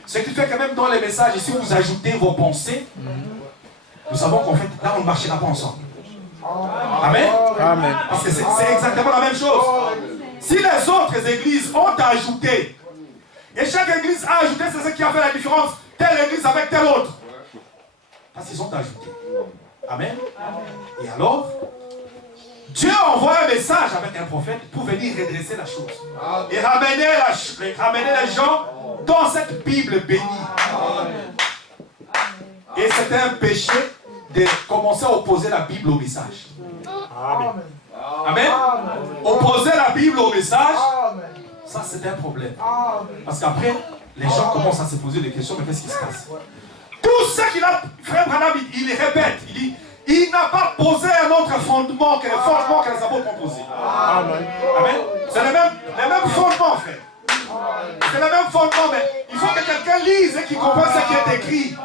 Ce qui fait que même dans les messages, si vous ajoutez vos pensées, nous savons qu'en fait, là, on ne marchera pas ensemble. Amen. Amen. Parce que c'est exactement la même chose. Si les autres églises ont ajouté, et chaque église a ajouté, c'est ce qui a fait la différence, telle église avec telle autre. Parce qu'ils ont ajouté. Amen. Et alors, Dieu envoie un message avec un prophète pour venir redresser la chose. Et ramener les gens dans cette Bible bénie. Et c'était un péché de commencer à opposer la Bible au message. Amen. Opposer la Bible au message, ça c'est un problème. Parce qu'après, les gens commencent à se poser des questions, mais qu'est-ce qui se passe? Tout ce qu'il a, Frère Branham, il répète, il dit, il n'a pas posé un autre fondement que le fondement que les apôtres ont posé. Amen. C'est le même fondement, frère. C'est le même fondement, mais il faut que quelqu'un lise et qu'il comprenne ce qui est écrit.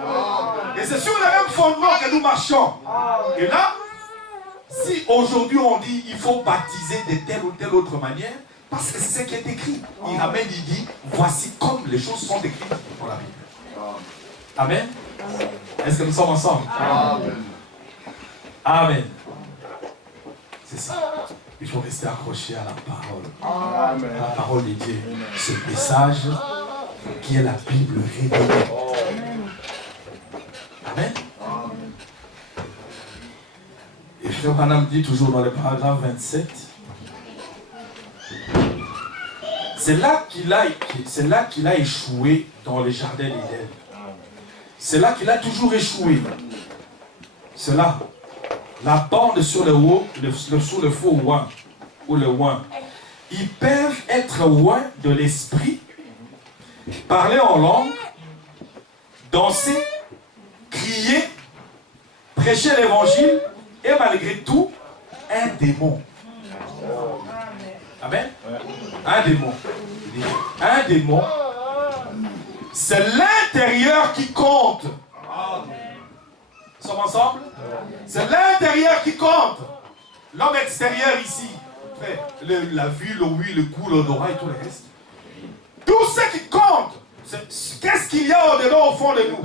Et c'est sur le même fondement que nous marchons. Et là, si aujourd'hui on dit il faut baptiser de telle ou telle autre manière, parce que c'est ce qui est écrit. Il ramène, il dit, voici comme les choses sont écrites dans la Bible. Amen. Est-ce que nous sommes ensemble? Amen. Amen. C'est ça. Il faut rester accroché à la parole. Amen. À la parole de Dieu. Ce message qui est la Bible révélée. Amen. Et Frère Branham dit toujours dans le paragraphe 27, c'est là qu'il a échoué dans le jardin d'Éden. C'est là qu'il a toujours échoué. C'est là. La bande sur le haut, sur le faux oin, ou le oin. Ils peuvent être oin de l'esprit, parler en langue, danser, crier, prêcher l'évangile, et malgré tout, un démon. Amen. Un démon. Un démon. C'est l'intérieur qui compte. Nous sommes ensemble? C'est l'intérieur qui compte. L'homme extérieur ici, frère, la vue, l'ouïe, le goût, l'odorat et tout le reste. Tout ce qui compte, qu'est-ce qu'il y a au-dedans, au fond de nous?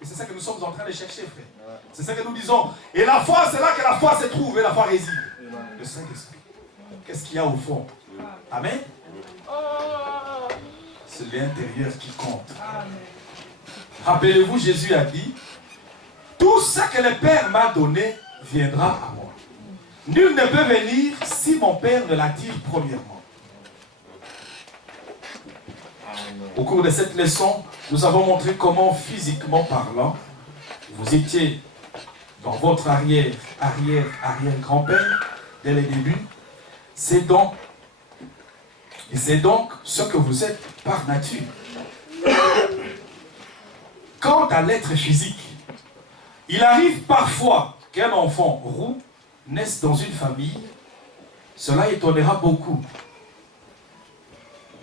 Et c'est ça que nous sommes en train de chercher, frère. C'est ça que nous disons. Et la foi, c'est là que la foi se trouve et la foi réside. Le Saint-Esprit. Qu'est-ce qu'il y a au fond? Amen. C'est l'intérieur qui compte. Rappelez-vous, Jésus a dit, tout ce que le Père m'a donné viendra à moi. Nul ne peut venir si mon Père ne l'attire premièrement. Au cours de cette leçon, nous avons montré comment, physiquement parlant, vous étiez dans votre arrière-grand-père dès le début. C'est donc ce que vous êtes par nature. Quant à l'être physique, il arrive parfois qu'un enfant roux naisse dans une famille. Cela étonnera beaucoup.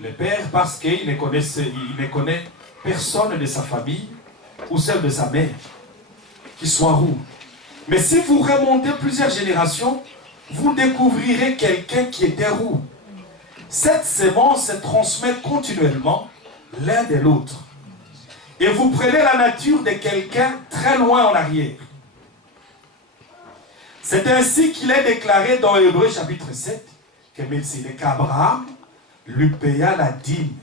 Le père, parce qu'il ne connaît personne de sa famille ou celle de sa mère qui soit roux. Mais si vous remontez plusieurs générations, vous découvrirez quelqu'un qui était roux. Cette sémence se transmet continuellement l'un de l'autre. Et vous prenez la nature de quelqu'un très loin en arrière. C'est ainsi qu'il est déclaré dans Hébreux chapitre 7 que Melchizedek, Abraham lui paya la dîme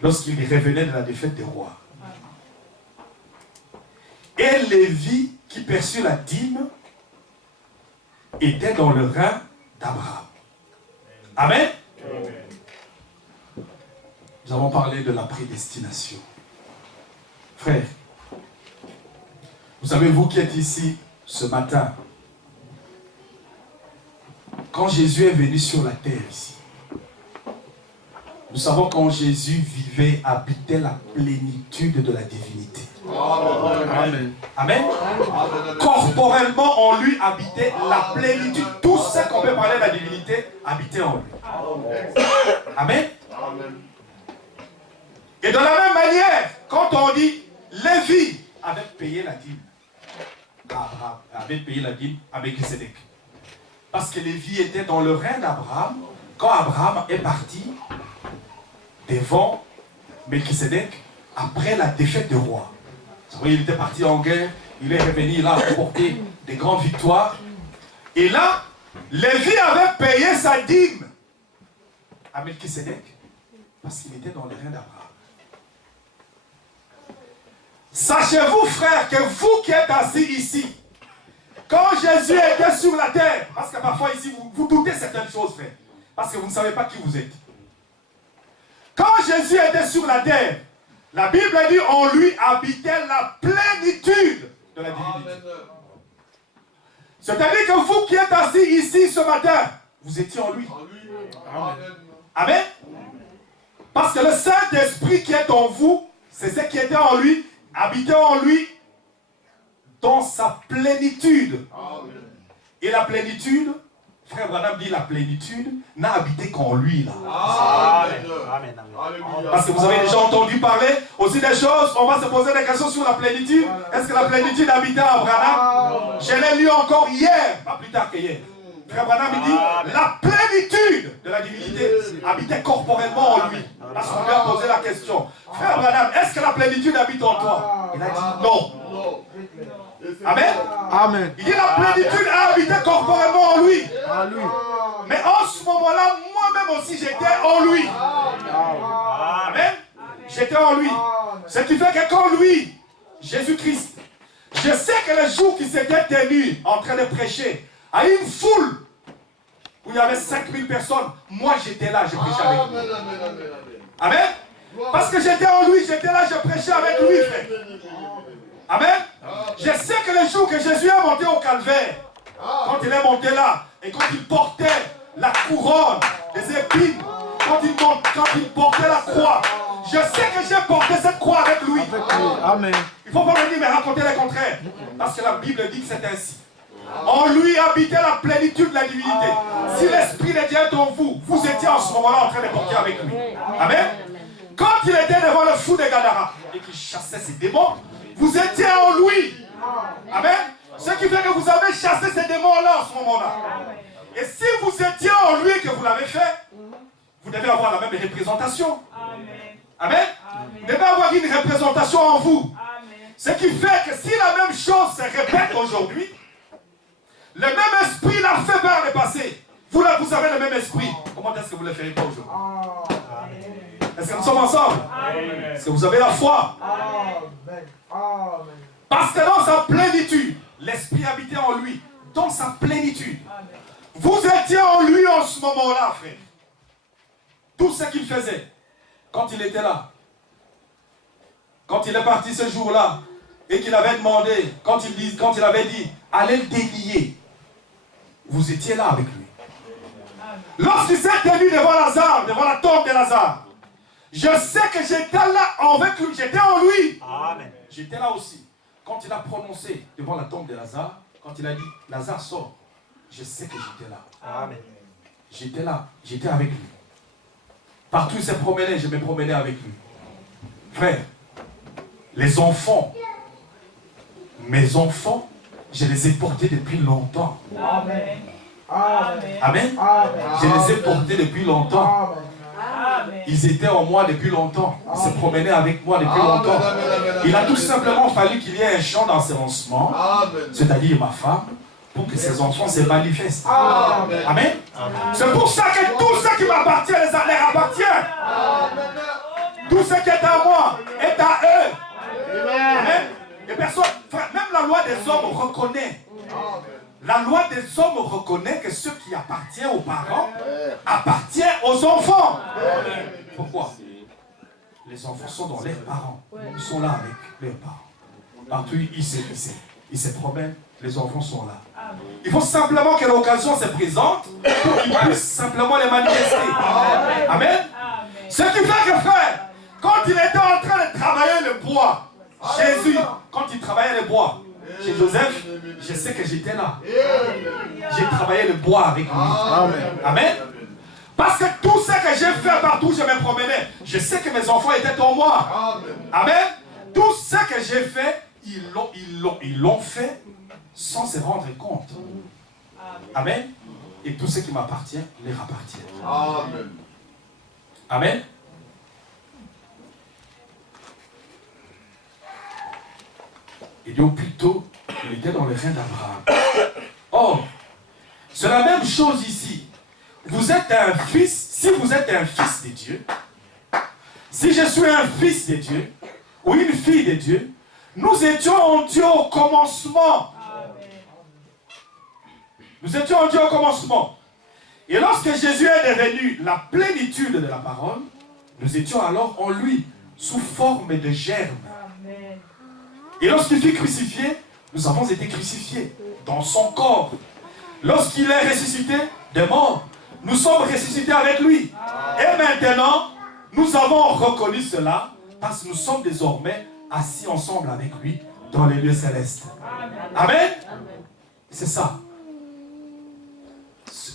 lorsqu'il revenait de la défaite des rois. Et Lévi, qui perçut la dîme, était dans le rein d'Abraham. Amen. Nous avons parlé de la prédestination. Frère, vous savez, vous qui êtes ici ce matin, quand Jésus est venu sur la terre ici, nous savons quand Jésus vivait, habitait la plénitude de la divinité. Amen. Amen. Corporellement, en lui habitait la plénitude. Tout ce qu'on peut parler de la divinité habitait en lui. Amen. Et de la même manière, quand on dit Lévi avait payé la dîme, Abraham avait payé la dîme à Melchizedek. Parce que Lévi était dans le règne d'Abraham quand Abraham est parti devant Melchizedek après la défaite du roi. Vous savez, il était parti en guerre, il est revenu, il a remporté des grandes victoires. Et là, Lévi avait payé sa dîme à Melchizedek parce qu'il était dans le règne d'Abraham. Sachez-vous, frères, que vous qui êtes assis ici, quand Jésus était sur la terre, parce que parfois ici, vous doutez certaines choses, frère, parce que vous ne savez pas qui vous êtes. Quand Jésus était sur la terre, la Bible dit en lui habitait la plénitude de la divinité. C'est-à-dire que vous qui êtes assis ici ce matin, vous étiez en lui. Amen. Amen. Parce que le Saint-Esprit qui est en vous, c'est ce qui était en lui, habitait en lui dans sa plénitude. Amen. Et la plénitude, frère Branham dit la plénitude n'a habité qu'en lui là. Amen. Amen. Parce que vous avez déjà entendu parler aussi des choses, on va se poser des questions sur la plénitude. Est-ce que la plénitude habitait en Branham? Je l'ai lu encore hier, pas plus tard qu'hier. Frère Branham dit la plénitude de la divinité habitait corporellement en lui. Parce qu'on lui a posé la question. Frère Branham, est-ce que la plénitude habite en toi? Il a dit non. Amen. Amen. Il dit la plénitude a habité corporellement en lui. Mais en ce moment-là, moi-même aussi j'étais en lui. Amen. J'étais en lui. Ce qui fait que quand lui, Jésus-Christ, je sais que le jour qu'il s'était tenu en train de prêcher à une foule où il y avait 5000 personnes, moi j'étais là, je prêchais avec lui. Amen. Parce que j'étais en lui, j'étais là, je prêchais avec lui, frère. Amen. Je sais que le jour que Jésus est monté au calvaire, quand il est monté là, et quand il portait la couronne des épines, quand il portait la croix, je sais que j'ai porté cette croix avec lui. Amen. Il ne faut pas me dire, mais raconter le contraire. Parce que la Bible dit que c'est ainsi. En lui habitait la plénitude de la divinité. Si l'Esprit de Dieu est en vous, vous étiez en ce moment-là en train de porter avec lui. Amen. Quand il était devant le fou de Gadara et qu'il chassait ses démons, vous étiez en lui. Amen. Ce qui fait que vous avez chassé ces démons-là en ce moment-là. Et si vous étiez en lui et que vous l'avez fait, vous devez avoir la même représentation. Amen. Vous devez avoir une représentation en vous. Ce qui fait que si la même chose se répète aujourd'hui, le même esprit l'a fait par le passé. Vous avez le même esprit. Comment est-ce que vous ne le ferez pas aujourd'hui? Est-ce Est-ce que nous sommes ensemble? Est-ce que vous avez la foi? Amen. Amen. Parce que dans sa plénitude, l'Esprit habitait en lui. Dans sa plénitude. Vous étiez en lui en ce moment-là, frère. Tout ce qu'il faisait, quand il était là, quand il est parti ce jour-là, et qu'il avait demandé, quand il avait dit, allez le délier, vous étiez là avec lui. Lorsqu'il s'est tenu devant Lazare, devant la tombe de Lazare, je sais que j'étais là avec lui, j'étais en lui. Amen. J'étais là aussi. Quand il a prononcé devant la tombe de Lazare, quand il a dit, Lazare sort, je sais que j'étais là. Amen. J'étais là, j'étais avec lui. Partout il s'est promené, je me promenais avec lui. Frère, les enfants, mes enfants, je les ai portés depuis longtemps. Amen. Amen. Amen. Amen. Je les ai portés depuis longtemps. Amen. Ils étaient en moi depuis longtemps. Ils se promenaient avec moi depuis longtemps. Il a tout simplement fallu qu'il y ait un chant d'ensemencement, c'est-à-dire ma femme, pour que ces enfants se manifestent. Amen. Amen. C'est pour ça que tout ce qui m'appartient leur appartient. Tout ce qui est à moi est à eux. Amen. Et personne, frère, même la loi des hommes reconnaît. La loi des hommes reconnaît que ce qui appartient aux parents appartient aux enfants. Pourquoi? Les enfants sont dans leurs parents. Ils sont là avec leurs parents. Partout, ils se promènent, les enfants sont là. Il faut simplement que l'occasion se présente pour qu'ils puissent simplement les manifester. Amen. Ce qui fait que, frère, quand il était en train de travailler le bois, Jésus, quand il travaillait le bois, chez Joseph, je sais que j'étais là. J'ai travaillé le bois avec lui. Amen. Parce que tout ce que j'ai fait partout, je me promenais. Je sais que mes enfants étaient en moi. Amen. Tout ce que j'ai fait, ils l'ont fait sans se rendre compte. Amen. Et tout ce qui m'appartient leur appartient. Amen. Amen. Il dit plutôt, il était dans le rein d'Abraham. Or, c'est la même chose ici. Vous êtes un fils, si vous êtes un fils de Dieu, si je suis un fils de Dieu, ou une fille de Dieu, nous étions en Dieu au commencement. Nous étions en Dieu au commencement. Et lorsque Jésus est devenu la plénitude de la parole, nous étions alors en lui, sous forme de germe. Et lorsqu'il fut crucifié, nous avons été crucifiés dans son corps. Lorsqu'il est ressuscité des morts, nous sommes ressuscités avec lui. Et maintenant, nous avons reconnu cela parce que nous sommes désormais assis ensemble avec lui dans les lieux célestes. Amen. C'est ça.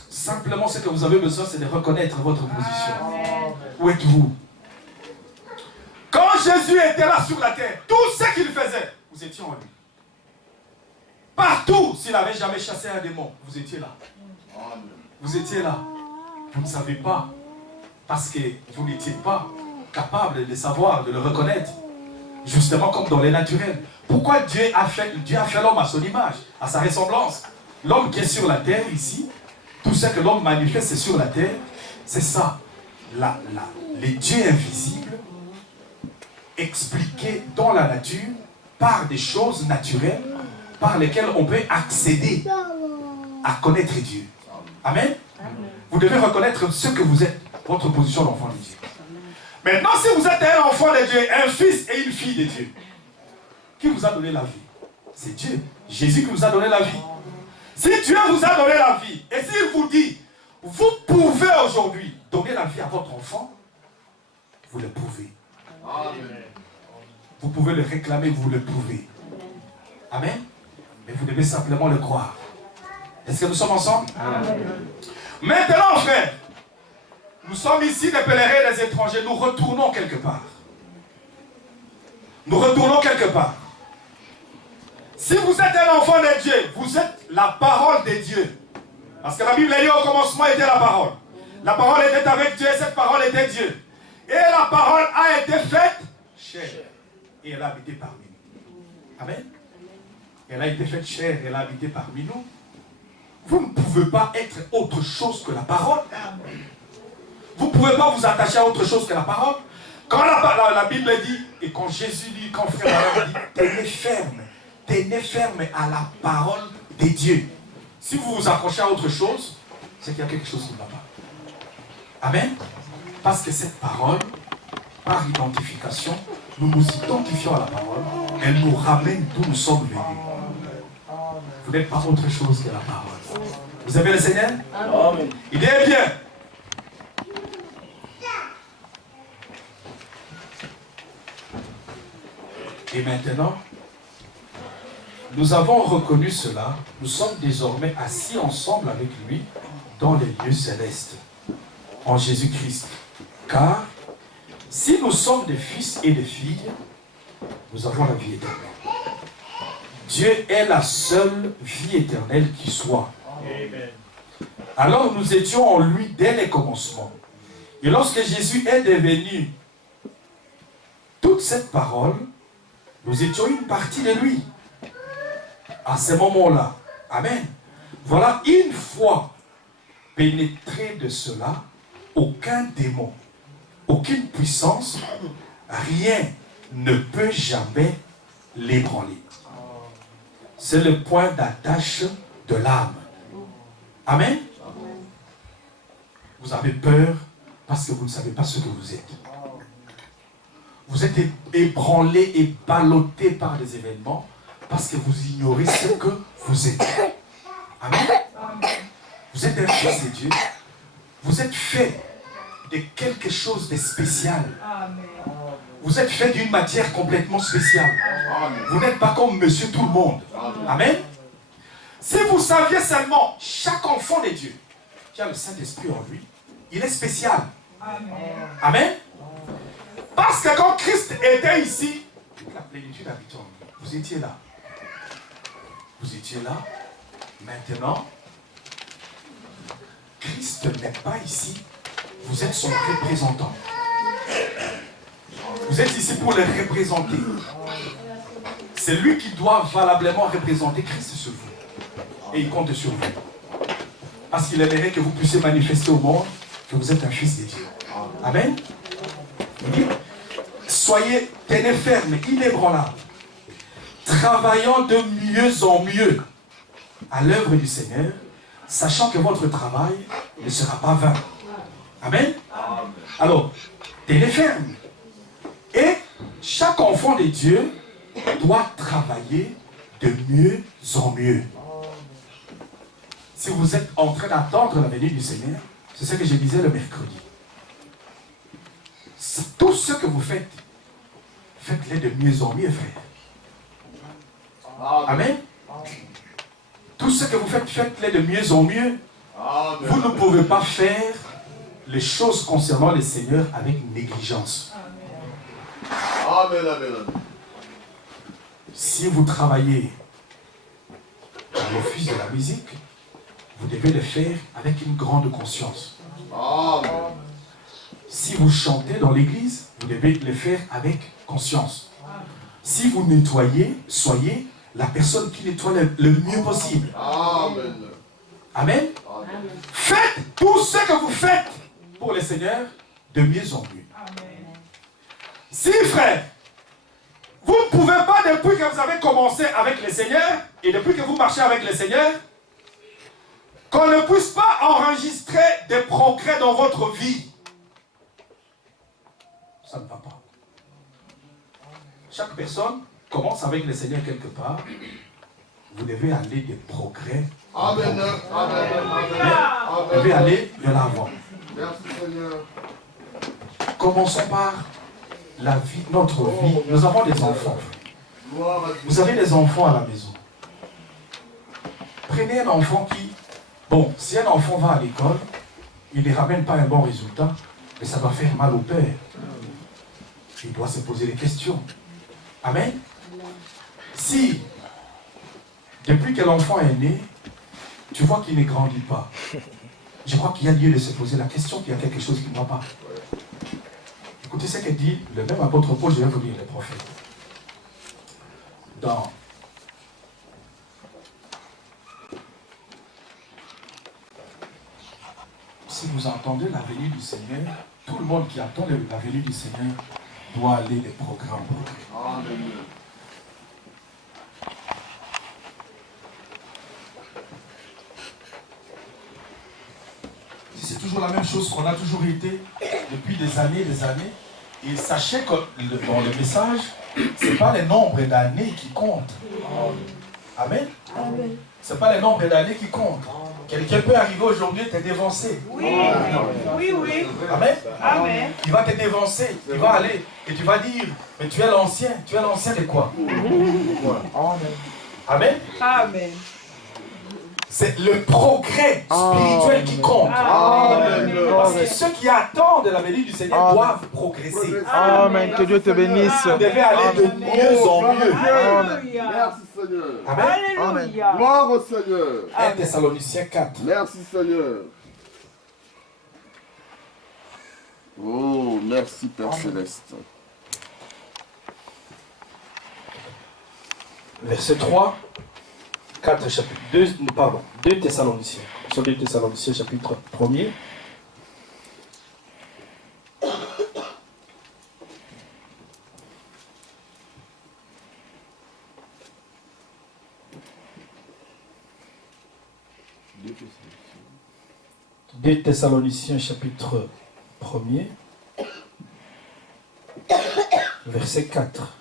Simplement, ce que vous avez besoin, c'est de reconnaître votre position. Où êtes-vous? Quand Jésus était là sur la terre, tout ce qu'il faisait, vous étiez en lui. Partout, s'il n'avait jamais chassé un démon, vous étiez là. Vous étiez là. Vous ne savez pas, parce que vous n'étiez pas capable de savoir, de le reconnaître. Justement comme dans les naturels. Pourquoi Dieu a fait l'homme à son image, à sa ressemblance? L'homme qui est sur la terre ici, tout ce que l'homme manifeste sur la terre, c'est ça. Les dieux invisibles expliqués dans la nature par des choses naturelles par lesquelles on peut accéder à connaître Dieu. Amen. Vous devez reconnaître ce que vous êtes, votre position d'enfant de Dieu. Maintenant, si vous êtes un enfant de Dieu, un fils et une fille de Dieu, qui vous a donné la vie? C'est Dieu. Jésus qui vous a donné la vie. Si Dieu vous a donné la vie, et s'il vous dit, vous pouvez aujourd'hui donner la vie à votre enfant, vous le pouvez. Amen. Vous pouvez le réclamer, vous le pouvez. Amen. Mais vous devez simplement le croire. Est-ce que nous sommes ensemble? Amen. Maintenant, frère, nous sommes ici des pèlerins et des étrangers. Nous retournons quelque part. Nous retournons quelque part. Si vous êtes un enfant de Dieu, vous êtes la parole de Dieu. Parce que la Bible dit au commencement était la parole. La parole était avec Dieu et cette parole était Dieu. Et la parole a été faite chair. Et elle a habité parmi nous. Amen. Elle a été faite chair et elle a habité parmi nous. Vous ne pouvez pas être autre chose que la parole. Vous ne pouvez pas vous attacher à autre chose que la parole. Quand la Bible dit, et quand Jésus dit, quand frère Abraham dit, tenez ferme à la parole de Dieu. Si vous vous accrochez à autre chose, c'est qu'il y a quelque chose qui ne va pas. Amen. Parce que cette parole, par identification, nous nous identifions à la parole, elle nous ramène d'où nous sommes venus. Vous n'êtes pas autre chose que la parole. Vous avez le Seigneur? Amen. Il est bien. Et maintenant, nous avons reconnu cela. Nous sommes désormais assis ensemble avec lui dans les lieux célestes, en Jésus-Christ. Car si nous sommes des fils et des filles, nous avons la vie éternelle. Dieu est la seule vie éternelle qui soit. Amen. Alors nous étions en lui dès les commencements. Et lorsque Jésus est devenu toute cette parole, nous étions une partie de lui. À ce moment-là. Amen. Voilà, une fois pénétré de cela, aucun démon, aucune puissance, rien ne peut jamais l'ébranler. C'est le point d'attache de l'âme. Amen. Vous avez peur parce que vous ne savez pas ce que vous êtes. Vous êtes ébranlé et ballotté par des événements parce que vous ignorez ce que vous êtes. Amen. Vous êtes un fils de Dieu. Vous êtes fait de quelque chose de spécial. Vous êtes fait d'une matière complètement spéciale. Vous n'êtes pas comme monsieur tout le monde. Amen. Si vous saviez seulement, chaque enfant de Dieu qui a le Saint-Esprit en lui, il est spécial. Amen. Parce que quand Christ était ici, la plénitude habitait en lui. Vous étiez là. Vous étiez là. Maintenant, Christ n'est pas ici. Vous êtes son représentant. Vous êtes ici pour le représenter. C'est lui qui doit valablement représenter Christ sur vous. Et il compte sur vous. Parce qu'il aimerait que vous puissiez manifester au monde que vous êtes un fils de Dieu. Amen. Soyez, tenez ferme, inébranlable, travaillant de mieux en mieux à l'œuvre du Seigneur, sachant que votre travail ne sera pas vain. Amen. Alors, tenez ferme. Et chaque enfant de Dieu doit travailler de mieux en mieux. Si vous êtes en train d'attendre la venue du Seigneur, c'est ce que je disais le mercredi. Tout ce que vous faites, faites-le de mieux en mieux, frère. Amen. Tout ce que vous faites, faites-le de mieux en mieux. Amen. Vous ne pouvez pas faire les choses concernant le Seigneur avec négligence. Amen, amen, amen. Si vous travaillez dans l'office de la musique, vous devez le faire avec une grande conscience. Amen. Si vous chantez dans l'église, vous devez le faire avec conscience. Si vous nettoyez, soyez la personne qui nettoie le mieux possible. Amen. Amen. Amen. Faites tout ce que vous faites pour le Seigneur de mieux en mieux. Amen. Si, frère, vous ne pouvez pas, depuis que vous avez commencé avec le Seigneur, et depuis que vous marchez avec le Seigneur, qu'on ne puisse pas enregistrer des progrès dans votre vie. Ça ne va pas. Chaque personne commence avec le Seigneur quelque part. Vous devez aller des progrès. Amen. Amen. Vous devez aller de l'avant. Merci Seigneur. Commençons par la vie, notre vie. Nous avons des enfants. Vous avez des enfants à la maison. Prenez un enfant qui... Bon, si un enfant va à l'école, il ne ramène pas un bon résultat, mais ça va faire mal au père. Il doit se poser des questions. Amen. Si, depuis que l'enfant est né, tu vois qu'il ne grandit pas, je crois qu'il y a lieu de se poser la question qu'il y a quelque chose qui ne va pas. Écoutez ce que dit le même apôtre Paul, je vais vous lire le prophète. Dans si vous entendez la venue du Seigneur, tout le monde qui attend la venue du Seigneur doit aller les programmes. Amen. C'est toujours la même chose qu'on a toujours été depuis des années. Et sachez que dans le message, ce n'est pas les nombres d'années qui comptent. Amen. Ce n'est pas les nombres d'années qui comptent. Quelqu'un peut arriver aujourd'hui et te dévancer. Oui. Oui. Amen. Amen. Il va te dévancer. Il va aller et tu vas dire, mais tu es l'ancien. Tu es l'ancien de quoi? Amen. Amen. C'est le progrès spirituel qui compte. Amen. Parce que ceux qui attendent la venue du Seigneur doivent progresser. Amen. Que Dieu te bénisse. Vous devez aller de mieux en mieux. Alléluia. Merci Seigneur. Amen. Alléluia. Gloire au Seigneur. 1 Thessaloniciens 4. Merci Seigneur. Oh, merci Père Céleste. Verset 3. 4 chapitre 2 Thessaloniciens. Sur 2 Thessaloniciens chapitre 1er. Deux Thessaloniciens chapitre 1er. Verset 4.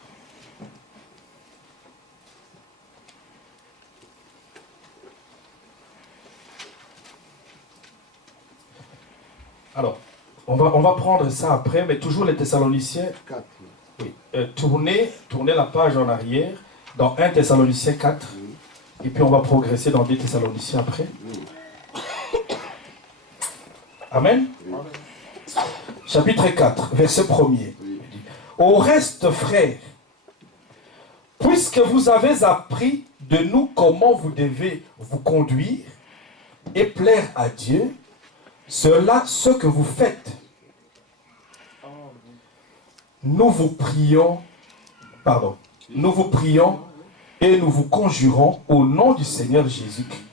Alors, on va prendre ça après, mais toujours les Thessaloniciens. 4. Oui. Tournez la page en arrière dans 1 Thessaloniciens 4. Et puis on va progresser dans 2 Thessaloniciens après. Amen. Chapitre 4, verset 1er. Au reste, frères, puisque vous avez appris de nous comment vous devez vous conduire et plaire à Dieu, cela, ce que vous faites, nous vous prions et nous vous conjurons au nom du Seigneur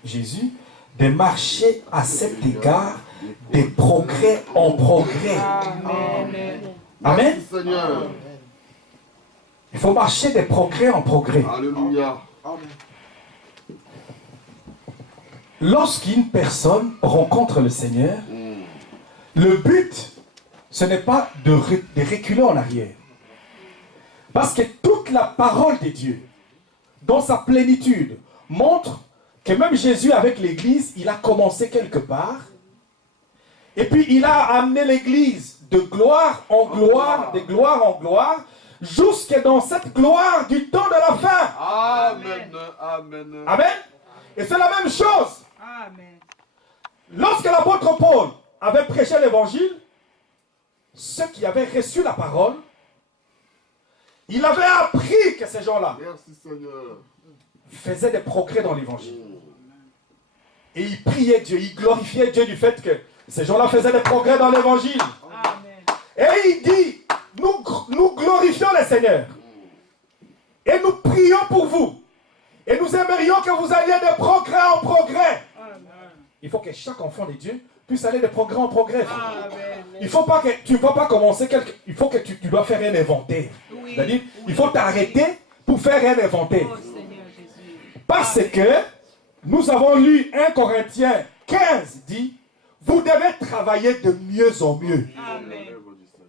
Jésus de marcher à cet égard des progrès en progrès. Amen. Amen. Merci Seigneur. Il faut marcher des progrès en progrès. Alléluia. Lorsqu'une personne rencontre le Seigneur, le but, ce n'est pas de reculer en arrière. Parce que toute la parole de Dieu, dans sa plénitude, montre que même Jésus avec l'Église, il a commencé quelque part. Et puis il a amené l'Église de gloire en gloire, de gloire en gloire, jusque dans cette gloire du temps de la fin. Amen. Amen. Amen. Et c'est la même chose. Amen. Lorsque l'apôtre Paul avait prêché l'évangile, ceux qui avaient reçu la parole, il avait appris que ces gens-là Merci Seigneur. faisaient des progrès dans l'évangile. Et ils priaient Dieu, ils glorifiaient Dieu du fait que ces gens-là faisaient des progrès dans l'évangile. Amen. Et il dit, nous glorifions le Seigneur. Et nous prions pour vous. Et nous aimerions que vous alliez de progrès en progrès. Il faut que chaque enfant de Dieu puisse aller de progrès en progrès. Amen. Il faut pas que tu ne vas pas commencer il faut que tu dois faire un inventaire. Oui. C'est-à-dire, il faut t'arrêter pour faire un inventaire. Oh Seigneur Jésus. Parce que nous avons lu 1 Corinthiens 15 dit, vous devez travailler de mieux en mieux. Amen.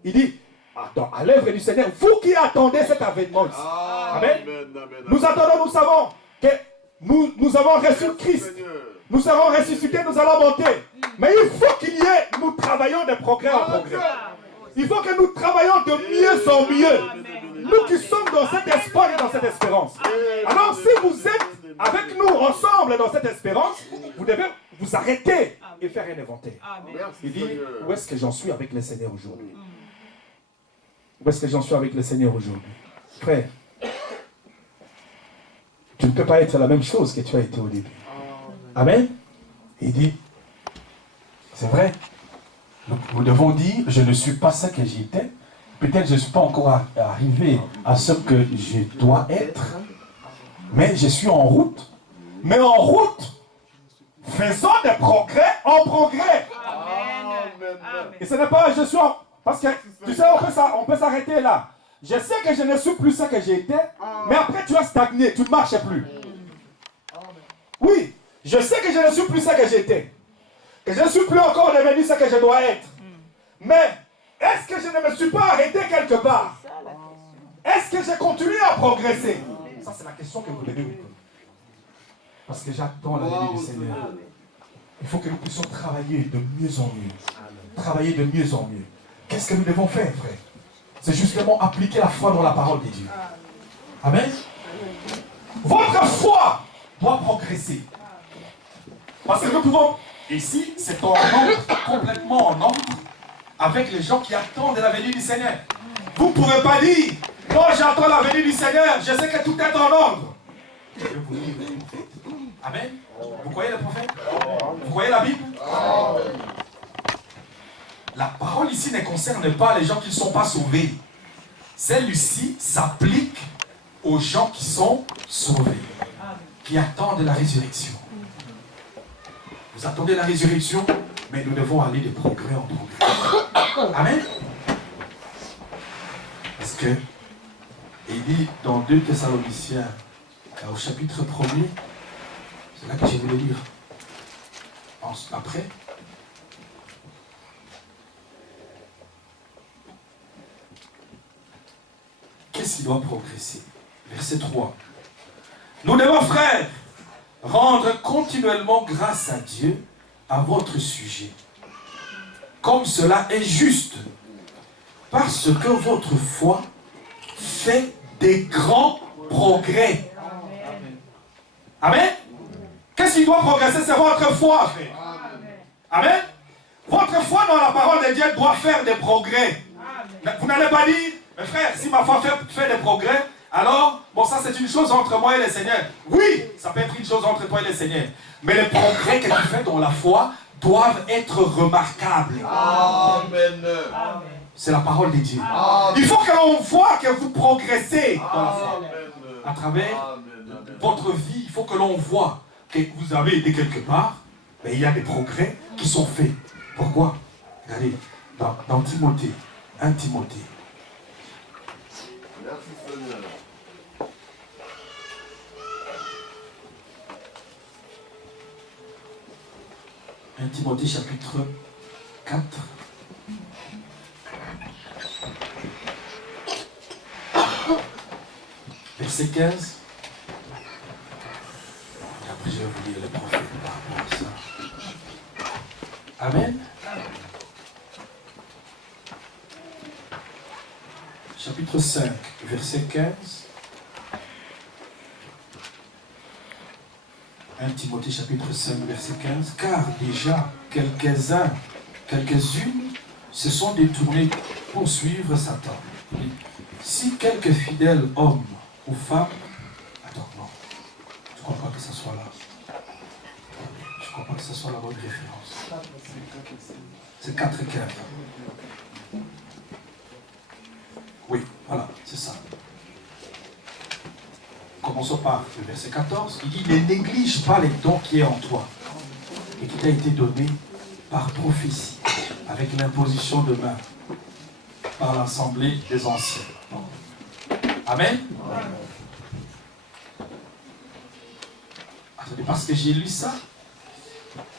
Il dit, à l'œuvre du Seigneur, vous qui attendez cet avènement ici. Amen. Nous attendons, nous savons que nous avons reçu Christ. Nous serons ressuscités, nous allons monter. Mais il faut qu'il y ait, nous travaillons de progrès en progrès. Il faut que nous travaillons de mieux en mieux. Nous qui sommes dans cet espoir et dans cette espérance. Alors si vous êtes avec nous ensemble dans cette espérance, vous devez vous arrêter et faire un inventaire. Il dit, où est-ce que j'en suis avec le Seigneur aujourd'hui? Où est-ce que j'en suis avec le Seigneur aujourd'hui? Frère, tu ne peux pas être la même chose que tu as été au début. Amen. Il dit, c'est vrai, nous devons dire, je ne suis pas ce que j'étais. Peut-être je ne suis pas encore arrivé à ce que je dois être. Mais je suis en route. Mais en route, faisons des progrès en progrès. Amen. Et ce n'est pas, je suis Parce que, tu sais, on peut s'arrêter là. Je sais que je ne suis plus ce que j'étais, mais après tu as stagné, tu ne marches plus. Oui, je sais que je ne suis plus ce que j'étais. Que je ne suis plus encore devenu ce que je dois être. Mais, est-ce que je ne me suis pas arrêté quelque part? Est-ce que j'ai continué à progresser? Ça, c'est la question que vous devez vous poser. Parce que j'attends la venue du Seigneur. Il faut que nous puissions travailler de mieux en mieux. Travailler de mieux en mieux. Qu'est-ce que nous devons faire, frère? C'est justement appliquer la foi dans la parole de Dieu. Amen. Votre foi doit progresser. Parce que nous pouvons... Ici, c'est en ordre, complètement en ordre, avec les gens qui attendent la venue du Seigneur. Vous ne pouvez pas dire, non, j'attends la venue du Seigneur, je sais que tout est en ordre. Je vais vous lire le prophète. Amen. Vous croyez le prophète? Vous croyez la Bible? La parole ici ne concerne pas les gens qui ne sont pas sauvés. Celle-ci s'applique aux gens qui sont sauvés, qui attendent la résurrection. Vous attendez la résurrection, mais nous devons aller de progrès en progrès. Amen. Parce que, il dit dans 2 Thessaloniciens, au chapitre 1er, c'est là que je voulais lire. Après, qu'est-ce qui doit progresser? Verset 3. Nous devons, frères, rendre continuellement grâce à Dieu à votre sujet, comme cela est juste, parce que votre foi fait des grands progrès. Amen. Qu'est-ce qui doit progresser? C'est votre foi, frère. Amen. Votre foi dans la parole de Dieu doit faire des progrès. Vous n'allez pas dire, mais frère, si ma foi fait des progrès, alors, bon, ça c'est une chose entre moi et le Seigneur. Oui, ça peut être une chose entre toi et le Seigneur. Mais les progrès que tu fais dans la foi doivent être remarquables. Amen. C'est la parole de Dieu. Il faut que l'on voit que vous progressez dans la foi. À travers votre vie, il faut que l'on voit que vous avez été quelque part, mais il y a des progrès qui sont faits. Pourquoi? Regardez, dans Timothée, 1 Timothée. Merci Seigneur. 1 Timothée chapitre 4. Verset 15. Et après je vais vous lire le prophète par rapport à ça. Amen. Chapitre 5, verset 15. 1 Timothée chapitre 5, verset 15. Car déjà quelques-unes se sont détournées pour suivre Satan. Si quelques fidèles hommes ou femmes... Attends, non. Je ne crois pas que ce soit là. Je ne crois pas que ce soit la bonne référence. C'est 4 et 15. Oui, voilà, c'est ça. Commençons par le verset 14. Il dit, ne néglige pas les dons qui est en toi et qui t'a été donné par prophétie, avec l'imposition de main, par l'assemblée des anciens. Amen. Attendez, parce que j'ai lu ça.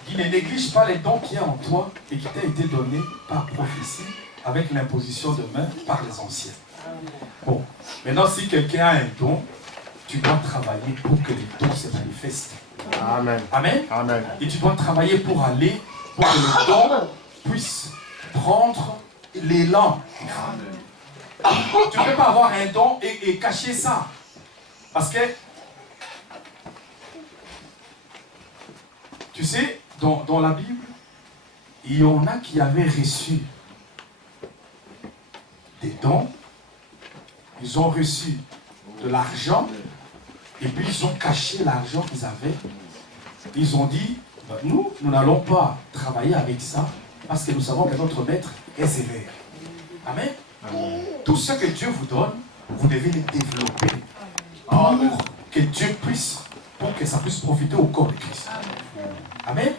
Il dit, ne néglige pas les dons qui est en toi et qui t'a été donné par prophétie, avec l'imposition de main par les anciens. Bon, maintenant si quelqu'un a un don, tu dois travailler pour que les dons se manifestent. Amen. Amen. Amen. Et tu dois travailler pour aller, pour que le don puisse prendre l'élan. Tu ne peux pas avoir un don et cacher ça. Parce que, tu sais, dans la Bible, il y en a qui avaient reçu des dons, ils ont reçu de l'argent, et puis ils ont caché l'argent qu'ils avaient. Ils ont dit, nous n'allons pas travailler avec ça, parce que nous savons que notre maître est sévère. Amen. Amen. Tout ce que Dieu vous donne, vous devez le développer pour que Dieu puisse, pour que ça puisse profiter au corps de Christ. Amen.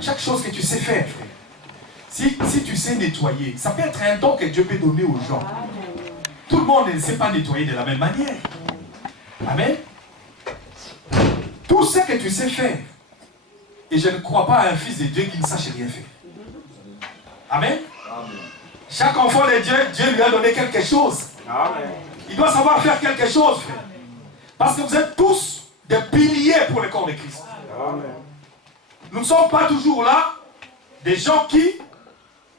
Chaque chose que tu sais faire, frère, Si tu sais nettoyer, ça peut être un don que Dieu peut donner aux gens. Tout le monde ne sait pas nettoyer de la même manière. Amen. Tout ce que tu sais faire. Et je ne crois pas à un fils de Dieu qui ne sache rien faire. Amen. Chaque enfant de Dieu, Dieu lui a donné quelque chose. Amen. Il doit savoir faire quelque chose, frère. Parce que vous êtes tous des piliers pour le corps de Christ. Amen. Nous ne sommes pas toujours là, des gens qui,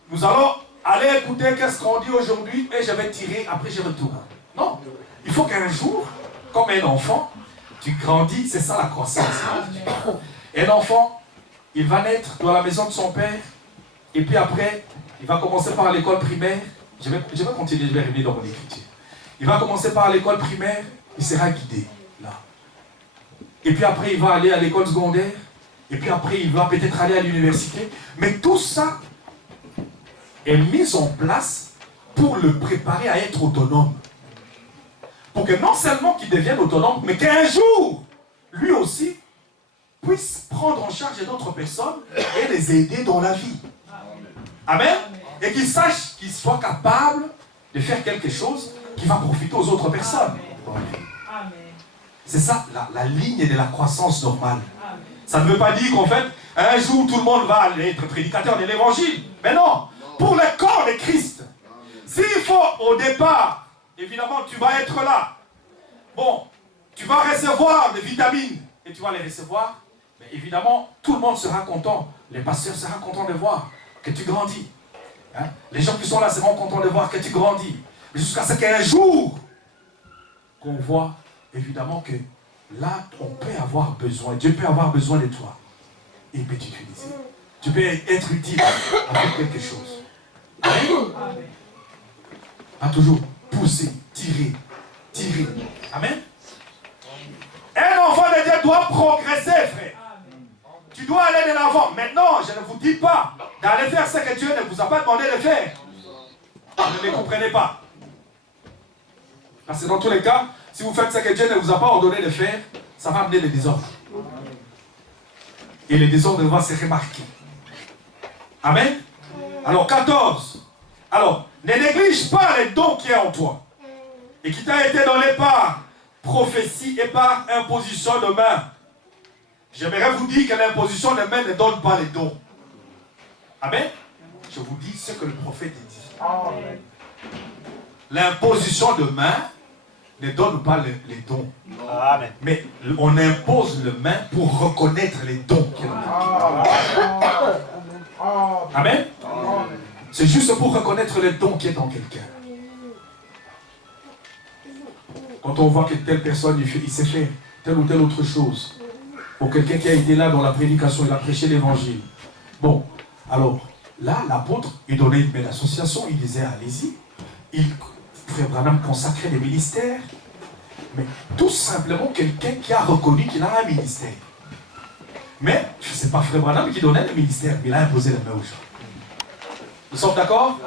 nous allons aller écouter qu'est-ce qu'on dit aujourd'hui et je vais tirer, après je retourne. Non. Il faut qu'un jour, comme un enfant, tu grandis, c'est ça la croissance. Un enfant, il va naître dans la maison de son père et puis après, il va commencer par l'école primaire. Je vais continuer, je vais revenir dans mon écriture. Il va commencer par l'école primaire, il sera guidé, là. Et puis après, il va aller à l'école secondaire. Et puis après, il va peut-être aller à l'université. Mais tout ça est mis en place pour le préparer à être autonome. Pour que non seulement qu'il devienne autonome, mais qu'un jour, lui aussi, puisse prendre en charge d'autres personnes et les aider dans la vie. Amen. Et qu'il sache qu'il soit capable de faire quelque chose qui va profiter aux autres personnes. C'est ça, la ligne de la croissance normale. Ça ne veut pas dire qu'en fait, un jour tout le monde va aller être prédicateur de l'évangile. Mais non, pour le corps de Christ. S'il faut au départ, évidemment tu vas être là. Bon, tu vas recevoir des vitamines et tu vas les recevoir. Mais évidemment, tout le monde sera content. Les pasteurs seront contents de voir que tu grandis. Hein? Les gens qui sont là seront contents de voir que tu grandis. Mais jusqu'à ce qu'un jour, qu'on voit évidemment que là, on peut avoir besoin, Dieu peut avoir besoin de toi. Et il peut t'utiliser. Tu peux être utile avec quelque chose. Amen. Pas toujours pousser, tirer. Amen. Un enfant de Dieu doit progresser, frère. Tu dois aller de l'avant. Maintenant, je ne vous dis pas d'aller faire ce que Dieu ne vous a pas demandé de faire. Vous ne me comprenez pas. Parce que dans tous les cas, si vous faites ce que Dieu ne vous a pas ordonné de faire, ça va amener le désordre. Et le désordre va se remarquer. Amen. Alors, 14. Alors, ne néglige pas les dons qui est en toi. Et qui t'a été donné par prophétie et par imposition de main. J'aimerais vous dire que l'imposition de main ne donne pas les dons. Amen. Je vous dis ce que le prophète dit. L'imposition de main ne donne pas les dons. Amen. Mais on impose le main pour reconnaître les dons qu'il a. Amen. C'est juste pour reconnaître les dons qui est en quelqu'un. Quand on voit que telle personne, il sait faire telle ou telle autre chose. Pour quelqu'un qui a été là dans la prédication, il a prêché l'évangile. Bon, alors, là, l'apôtre, il donnait une belle association, il disait, allez-y. Frère Branham consacrait des ministères. Mais tout simplement quelqu'un qui a reconnu qu'il a un ministère. Mais, ce n'est pas Frère Branham qui donnait le ministère, mais il a imposé la main aux gens. Nous sommes d'accord?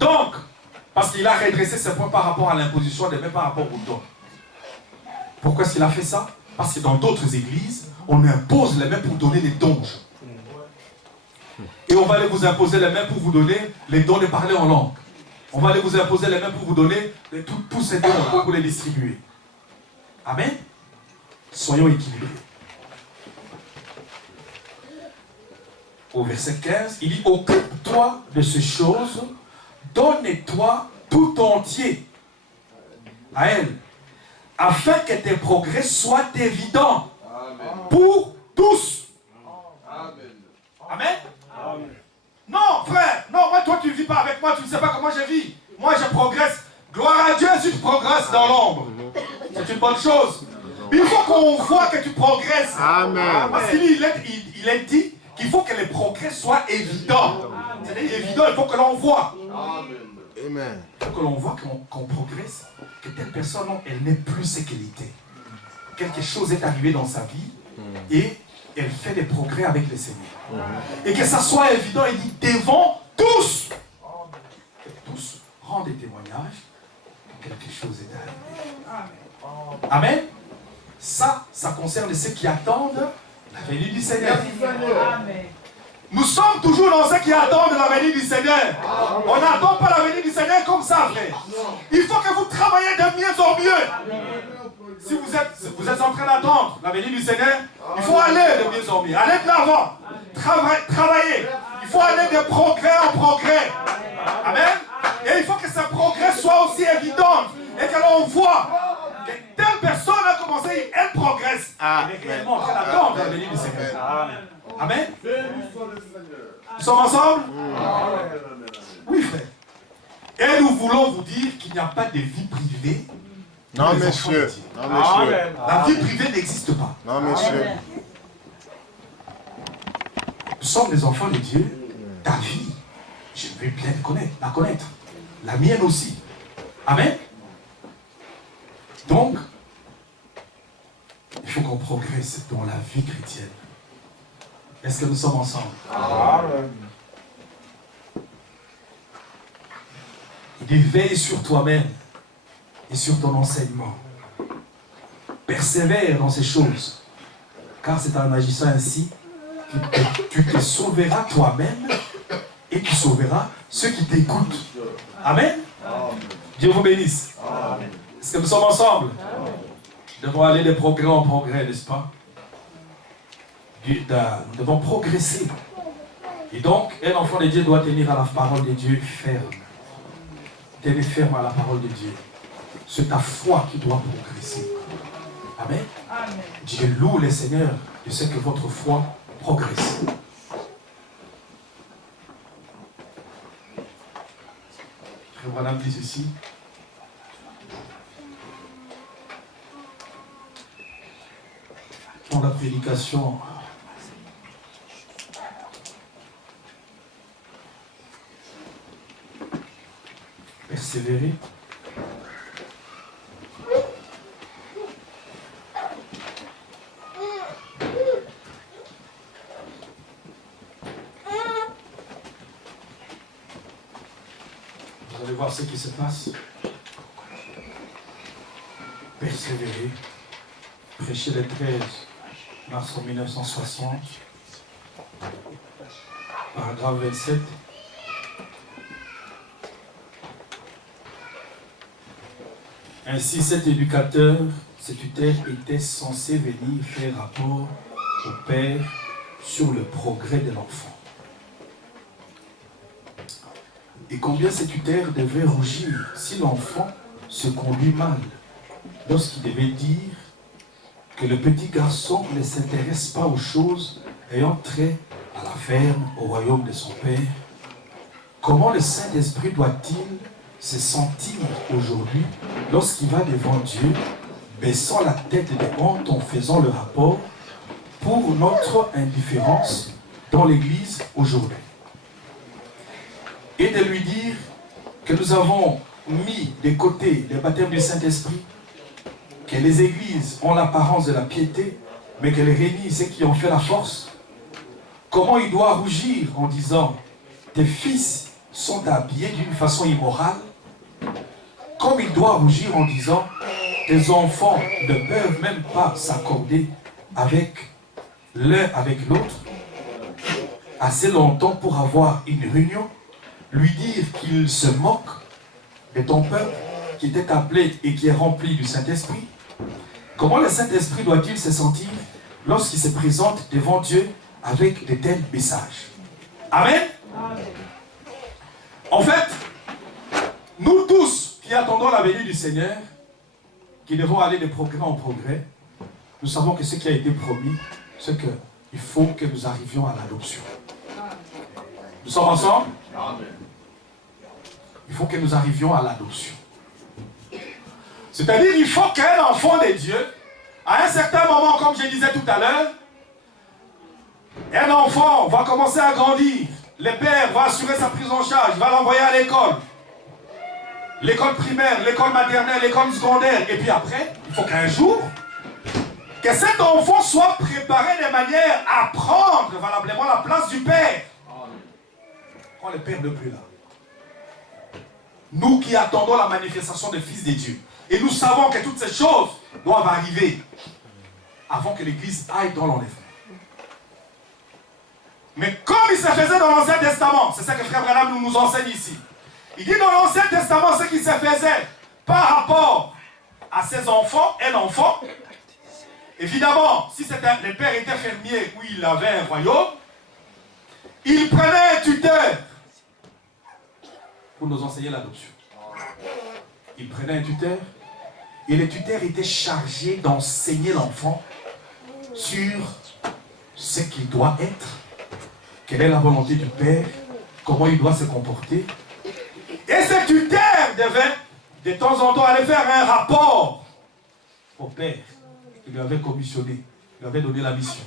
Donc, parce qu'il a redressé ses points par rapport à l'imposition des mains par rapport au don. Pourquoi est-ce qu'il a fait ça? Parce que dans d'autres églises, on impose les mains pour donner les dons. Et on va aller vous imposer les mains pour vous donner les dons de parler en langue. On va aller vous imposer les mains pour vous donner tous ces dons pour les distribuer. Amen. Soyons équilibrés. Au verset 15, il dit, occupe-toi de ces choses, donne-toi tout entier à elle, afin que tes progrès soient évidents. Amen. Pour tous. Amen. Amen. Amen. Non, frère, non, moi, toi, tu ne vis pas avec moi, tu ne sais pas comment je vis. Moi, je progresse. Gloire à Dieu si tu progresses dans l'ombre. C'est une bonne chose. Il faut qu'on voit que tu progresses. Amen. Parce qu'il est dit qu'il faut que les progrès soient évidents. C'est-à-dire évident, il faut que l'on voit. Amen. Amen. Il faut que l'on voit qu'on progresse, que telle personne, elle n'est plus ce qu'elle était. Quelque chose est arrivé dans sa vie et elle fait des progrès avec le Seigneur. Et que ça soit évident, il dit devant tous. Que tous rendent des témoignages que quelque chose est arrivé. Amen. Ça concerne ceux qui attendent la venue du Seigneur. Amen. Nous sommes toujours dans ceux qui attendent la venue du Seigneur. On n'attend pas la venue du Seigneur comme ça, frère. Il faut que vous travaillez de mieux en mieux. Si vous êtes en train d'attendre la venue du Seigneur, il faut aller de mieux en mieux. Aller de l'avant. Travailler. Il faut aller de progrès en progrès. Amen. Et il faut que ce progrès soit aussi évident. Et que l'on voit que telle personne a commencé, elle progresse. Elle est réellement en train d'attendre la venue du Seigneur. Amen. Nous sommes ensemble? Oui, frère. Et nous voulons vous dire qu'il n'y a pas de vie privée. Non, monsieur. Non, monsieur. La vie privée n'existe pas. Non, monsieur. Nous sommes des enfants de Dieu. Ta vie, je veux bien la connaître. La mienne aussi. Amen. Donc, il faut qu'on progresse dans la vie chrétienne. Est-ce que nous sommes ensemble? Amen. Il dit veille sur toi-même et sur ton enseignement. Persévère dans ces choses, car c'est en agissant ainsi que tu te sauveras toi-même et tu sauveras ceux qui t'écoutent. Amen. Dieu vous bénisse. Est-ce que nous sommes ensemble? Nous devons aller de progrès en progrès, n'est-ce pas? Nous devons progresser. Et donc, un enfant de Dieu doit tenir à la parole de Dieu ferme. Tenez ferme à la parole de Dieu. C'est ta foi qui doit progresser. Amen. Amen. Dieu loue le Seigneur de ce que votre foi progresse. Frère Branham dit ceci. Dans la prédication, persévérer. Vous allez voir ce qui se passe. Persévérer. Prêcher le 13 mars 1960. Paragraphe 27. Ainsi, cet éducateur, ce tuteur était censé venir faire rapport au père sur le progrès de l'enfant. Et combien ce tuteur devait rougir si l'enfant se conduit mal, lorsqu'il devait dire que le petit garçon ne s'intéresse pas aux choses ayant trait à la ferme, au royaume de son père. Comment le Saint-Esprit doit-il se sentir aujourd'hui lorsqu'il va devant Dieu, baissant la tête de honte en faisant le rapport pour notre indifférence dans l'Église aujourd'hui? Et de lui dire que nous avons mis de côté le baptême du Saint-Esprit, que les églises ont l'apparence de la piété, mais qu'elles réunissent ceux qui ont fait la force. Comment il doit rougir en disant « Tes fils sont habillés d'une façon immorale », comme il doit rougir en disant « Tes enfants ne peuvent même pas s'accorder avec l'un avec l'autre assez longtemps pour avoir une réunion », lui dire qu'il se moque de ton peuple qui était appelé et qui est rempli du Saint-Esprit. Comment le Saint-Esprit doit-il se sentir lorsqu'il se présente devant Dieu avec de tels messages? Amen. Amen. En fait, nous tous qui attendons la venue du Seigneur, qui devons aller de progrès en progrès, nous savons que ce qui a été promis, c'est qu'il faut que nous arrivions à l'adoption. Nous sommes ensemble? Amen. Il faut que nous arrivions à l'adoption. C'est-à-dire qu'il faut qu'un enfant de Dieu, à un certain moment, comme je disais tout à l'heure, un enfant va commencer à grandir. Le père va assurer sa prise en charge, il va l'envoyer à l'école. L'école primaire, l'école maternelle, l'école secondaire. Et puis après, il faut qu'un jour, que cet enfant soit préparé de manière à prendre valablement la place du père. Quand le père n'est plus là. Nous qui attendons la manifestation des fils de Dieu. Et nous savons que toutes ces choses doivent arriver avant que l'Église aille dans l'enlèvement. Mais comme il se faisait dans l'Ancien Testament, c'est ça que Frère Branham nous enseigne ici. Il dit dans l'Ancien Testament ce qui se faisait par rapport à ses enfants, un enfant. Évidemment, si le père était fermier ou il avait un royaume, il prenait un tuteur pour nous enseigner l'adoption. Il prenait un tuteur et le tuteur était chargé d'enseigner l'enfant sur ce qu'il doit être, quelle est la volonté du père, comment il doit se comporter. Et ce tuteur devait de temps en temps aller faire un rapport au père qui lui avait commissionné, lui avait donné la mission.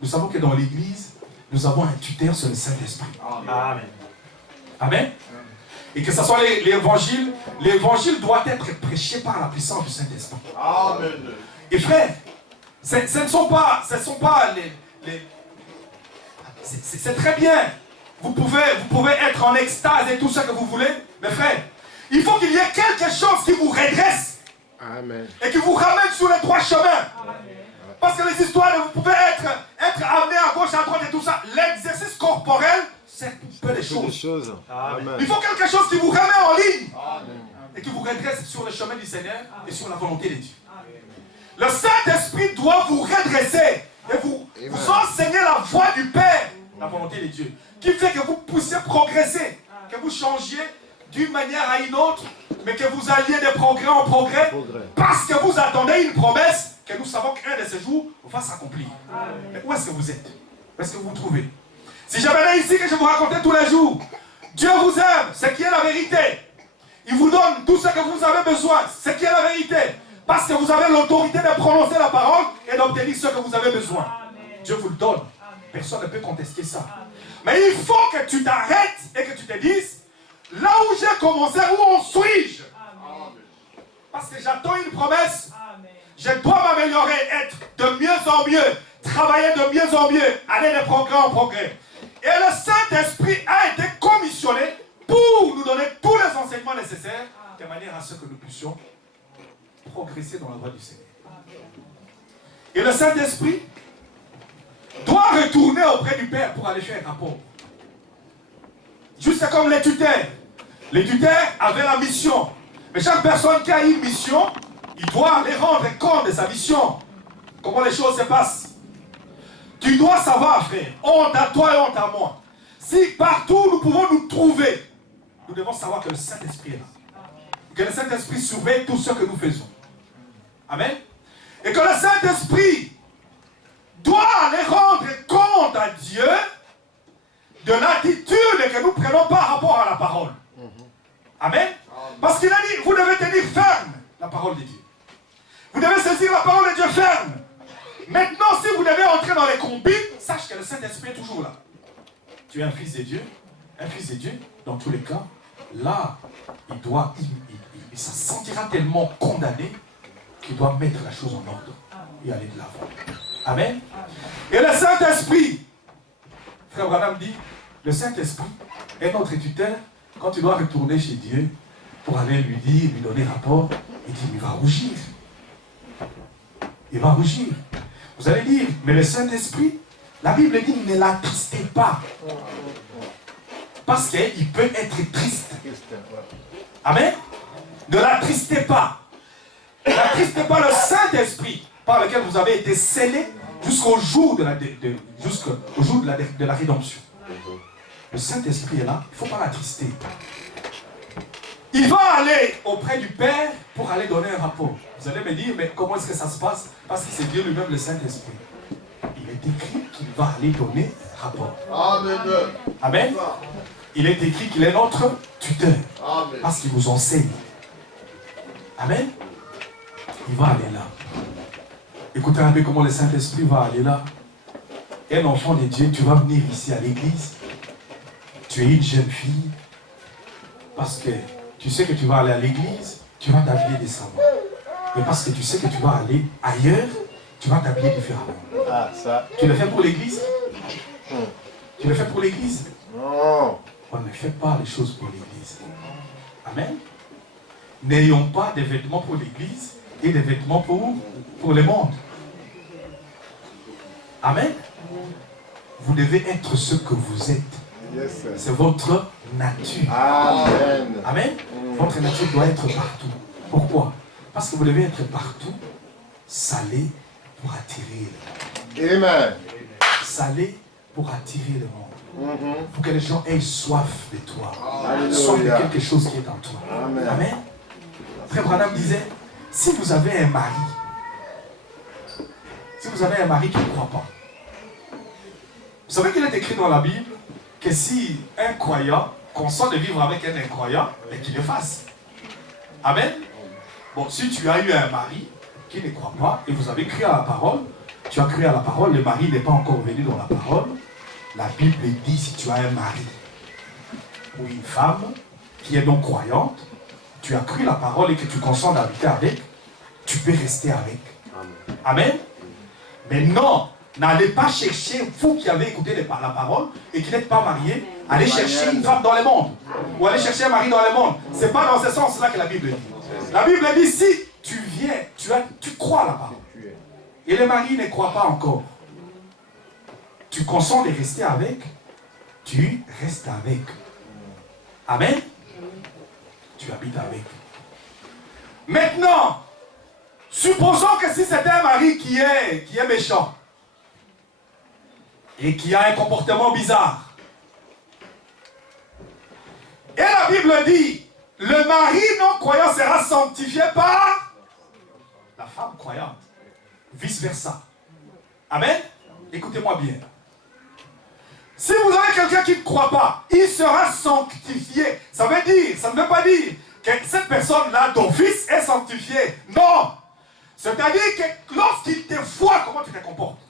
Nous savons que dans l'église, nous avons un tuteur sur le Saint-Esprit. Amen. Amen. Et que ce soit l'évangile, l'évangile doit être prêché par la puissance du Saint-Esprit. Amen. Et frère, ce ne sont pas c'est très bien. Vous pouvez être en extase et tout ce que vous voulez, mais frère, il faut qu'il y ait quelque chose qui vous redresse. Amen. Et qui vous ramène sur les droits chemins. Amen. Parce que les histoires, vous pouvez être amené à gauche, à droite et tout ça. L'exercice corporel, c'est peu de choses. Amen. Il faut quelque chose qui vous remet en ligne. Amen. Et qui vous redresse sur le chemin du Seigneur et sur la volonté de Dieu. Amen. Le Saint-Esprit doit vous redresser et vous enseigner la voie du Père, la volonté de Dieu, qui fait que vous puissiez progresser, que vous changiez d'une manière à une autre, mais que vous alliez de progrès en progrès, parce que vous attendez une promesse que nous savons qu'un de ces jours va s'accomplir. Mais où est-ce que vous êtes? Où est-ce que vous vous trouvez? Si je venais ici que je vous racontais tous les jours, Dieu vous aime, ce qui est la vérité. Il vous donne tout ce que vous avez besoin, ce qui est la vérité. Parce que vous avez l'autorité de prononcer la parole et d'obtenir ce que vous avez besoin. Dieu vous le donne. Personne ne peut contester ça. Mais il faut que tu t'arrêtes et que tu te dises, là où j'ai commencé, où en suis-je? Parce que j'attends une promesse. Je dois m'améliorer, être de mieux en mieux, travailler de mieux en mieux, aller de progrès en progrès. Et le Saint-Esprit a été commissionné pour nous donner tous les enseignements nécessaires de manière à ce que nous puissions progresser dans la voie du Seigneur. Et le Saint-Esprit doit retourner auprès du Père pour aller faire un rapport. Juste comme les tuteurs. Les tuteurs avaient la mission. Mais chaque personne qui a une mission, il doit aller rendre compte de sa mission. Comment les choses se passent. Tu dois savoir, frère, honte à toi et honte à moi. Si partout nous pouvons nous trouver, nous devons savoir que le Saint-Esprit est là. Que le Saint-Esprit surveille tout ce que nous faisons. Amen. Et que le Saint-Esprit doit aller rendre compte à Dieu de l'attitude que nous prenons par rapport à la parole. Amen. Parce qu'il a dit, vous devez tenir ferme la parole de Dieu. Vous devez saisir la parole de Dieu ferme. Maintenant, si vous devez entrer dans les combines, sache que le Saint-Esprit est toujours là. Tu es un fils de Dieu, dans tous les cas, là, il se sentira tellement condamné qu'il doit mettre la chose en ordre et aller de l'avant. Amen. Et le Saint-Esprit, Frère Branham dit, le Saint-Esprit est notre tuteur quand tu dois retourner chez Dieu pour aller lui dire, lui donner rapport, il dit, il va rougir. Il va rougir. Vous allez dire, mais le Saint-Esprit, la Bible dit, ne l'attristez pas. Parce qu'il peut être triste. Amen. Ne l'attristez pas. N'attristez pas le Saint-Esprit par lequel vous avez été scellés jusqu'au jour de la rédemption. Le Saint-Esprit est là, il ne faut pas l'attrister. Il va aller auprès du Père pour aller donner un rapport. Vous allez me dire, mais comment est-ce que ça se passe? Parce que c'est Dieu lui-même, le Saint-Esprit. Il est écrit qu'il va aller donner rapport. Amen. Amen. Il est écrit qu'il est notre tuteur. Amen. Parce qu'il vous enseigne. Amen. Il va aller là. Écoutez un peu comment le Saint-Esprit va aller là. Un enfant de Dieu, tu vas venir ici à l'église. Tu es une jeune fille. Parce que tu sais que tu vas aller à l'église, tu vas t'habiller décemment. Et parce que tu sais que tu vas aller ailleurs, tu vas t'habiller différemment. Ah, ça. Tu le fais pour l'église? Tu le fais pour l'église? Non. On ne fait pas les choses pour l'église. Amen. N'ayons pas des vêtements pour l'église et des vêtements pour le monde. Amen. vous devez être ce que vous êtes. Yes, sir. C'est votre nature. Amen. Amen. Votre nature doit être partout. Pourquoi? Parce que vous devez être partout, salé pour attirer le monde. Amen. Salé pour attirer le monde. Mhm. Pour que les gens aient soif de toi. Alléluia. Soif de quelque chose qui est en toi. Amen. Amen. Frère Branham disait, si vous avez un mari, qui ne croit pas, vous savez qu'il est écrit dans la Bible que si un croyant consent de vivre avec un incroyant, mais qu'il le fasse. Amen. Bon, si tu as eu un mari qui ne croit pas et vous avez cru à la parole, tu as cru à la parole, le mari n'est pas encore venu dans la parole, la Bible dit si tu as un mari ou une femme qui est non croyante, tu as cru la parole et que tu consens d'habiter avec, tu peux rester avec. Amen. Mais non, n'allez pas chercher, vous qui avez écouté la parole et qui n'êtes pas marié, allez chercher une femme dans le monde. Ou allez chercher un mari dans le monde. Ce n'est pas dans ce sens-là que la Bible dit. La Bible dit, si tu viens, tu crois à la parole. Et le mari ne croit pas encore. Tu consens de rester avec, tu restes avec. Amen. Tu habites avec. Maintenant, supposons que si c'est un mari qui est méchant et qui a un comportement bizarre, et la Bible dit, le mari non croyant sera sanctifié par la femme croyante. Vice versa. Amen. Écoutez-moi bien. Si vous avez quelqu'un qui ne croit pas, il sera sanctifié. Ça ne veut pas dire que cette personne-là, d'office, est sanctifiée. Non. C'est-à-dire que lorsqu'il te voit comment tu te comportes,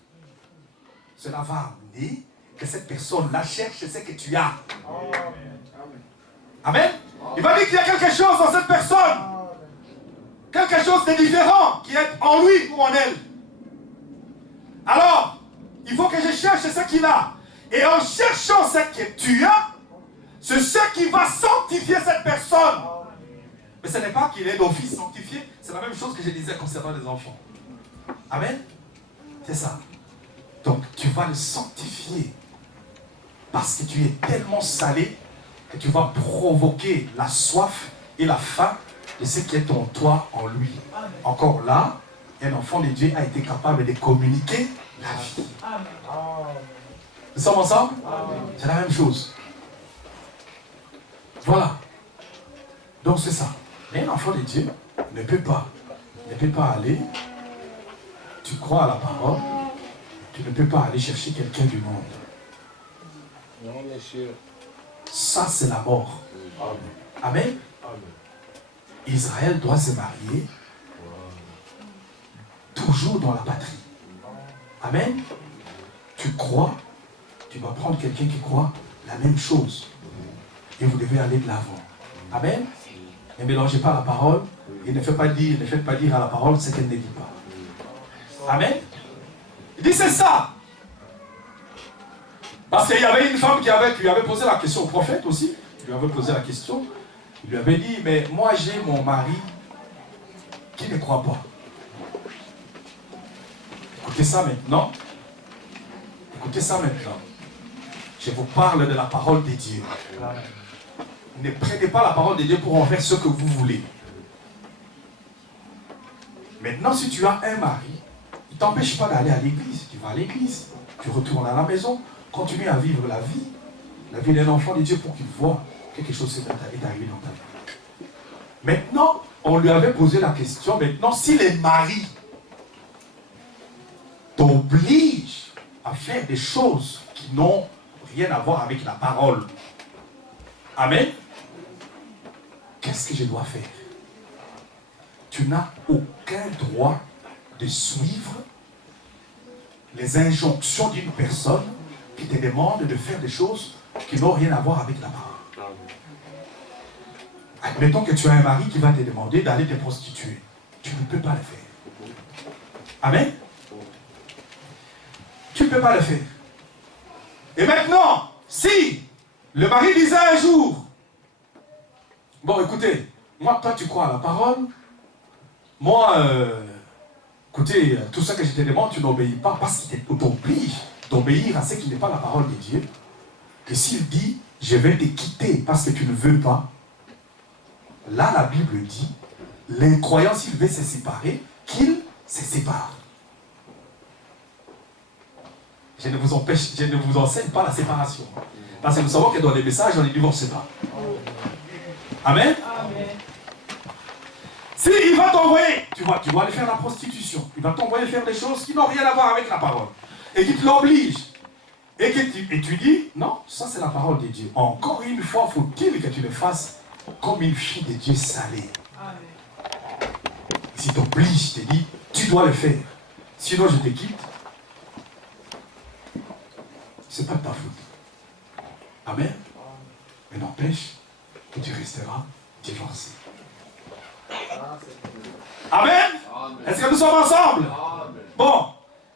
cela va amener que cette personne-là cherche ce que tu as. Amen. Il va dire qu'il y a quelque chose dans cette personne. Quelque chose de différent qui est en lui ou en elle. Alors, il faut que je cherche ce qu'il a. Et en cherchant ce que tu as, c'est ce qui va sanctifier cette personne. Mais ce n'est pas qu'il est d'office sanctifié, c'est la même chose que je disais concernant les enfants. Amen. C'est ça. Donc, tu vas le sanctifier parce que tu es tellement salé que tu vas provoquer la soif et la faim de ce qui est en toi, en lui. Encore là, un enfant de Dieu a été capable de communiquer la vie. Nous sommes ensemble? C'est la même chose. Voilà. Donc c'est ça. Mais un enfant de Dieu ne peut pas aller, tu crois à la parole, tu ne peux pas aller chercher quelqu'un du monde. Non, monsieur. Ça, c'est la mort. Amen. Israël doit se marier toujours dans la patrie. Amen. Tu crois, tu vas prendre quelqu'un qui croit la même chose. Et vous devez aller de l'avant. Amen. Ne mélangez pas la parole et ne faites pas dire à la parole ce qu'elle ne dit pas. Amen. Il dit c'est ça. Parce qu'il y avait une femme qui lui avait posé la question au prophète aussi. Il lui avait posé la question. Il lui avait dit, mais moi j'ai mon mari qui ne croit pas. Écoutez ça maintenant. Écoutez ça maintenant. Je vous parle de la parole de Dieu. Ne prenez pas la parole de Dieu pour en faire ce que vous voulez. Maintenant, si tu as un mari, il ne t'empêche pas d'aller à l'église. Tu vas à l'église, tu retournes à la maison, continue à vivre la vie d'un enfant de Dieu pour qu'il voit quelque chose est arrivé dans ta vie. Maintenant, on lui avait posé la question, maintenant, si les maris t'obligent à faire des choses qui n'ont rien à voir avec la parole, amen, qu'est-ce que je dois faire? Tu n'as aucun droit de suivre les injonctions d'une personne qui te demande de faire des choses qui n'ont rien à voir avec la parole. Admettons que tu as un mari qui va te demander d'aller te prostituer. Tu ne peux pas le faire. Amen. Tu ne peux pas le faire. Et maintenant, si le mari disait un jour, bon écoutez, moi toi tu crois à la parole, moi, écoutez, tout ça que je te demande, tu n'obéis pas parce qu'il t'oblige. d'obéir à ce qui n'est pas la parole de Dieu, que s'il dit, je vais te quitter parce que tu ne veux pas, là la Bible dit, les croyants, s'ils veulent se séparer, qu'ils se séparent. Je ne vous enseigne pas la séparation. Parce que nous savons que dans les messages, on ne divorce pas. Amen. Amen. Si il va t'envoyer, tu vas aller faire la prostitution. Il va t'envoyer faire des choses qui n'ont rien à voir avec la parole. Et qui te l'obligent. Et tu dis, non, ça c'est la parole de Dieu. Encore une fois, faut-il que tu le fasses comme une fille de Dieu salée. Amen. Si t'oblige, te dit, tu dois le faire. Sinon je te quitte. C'est pas de ta faute. Amen. Mais n'empêche que tu resteras divorcé. Amen. Est-ce que nous sommes ensemble? Bon,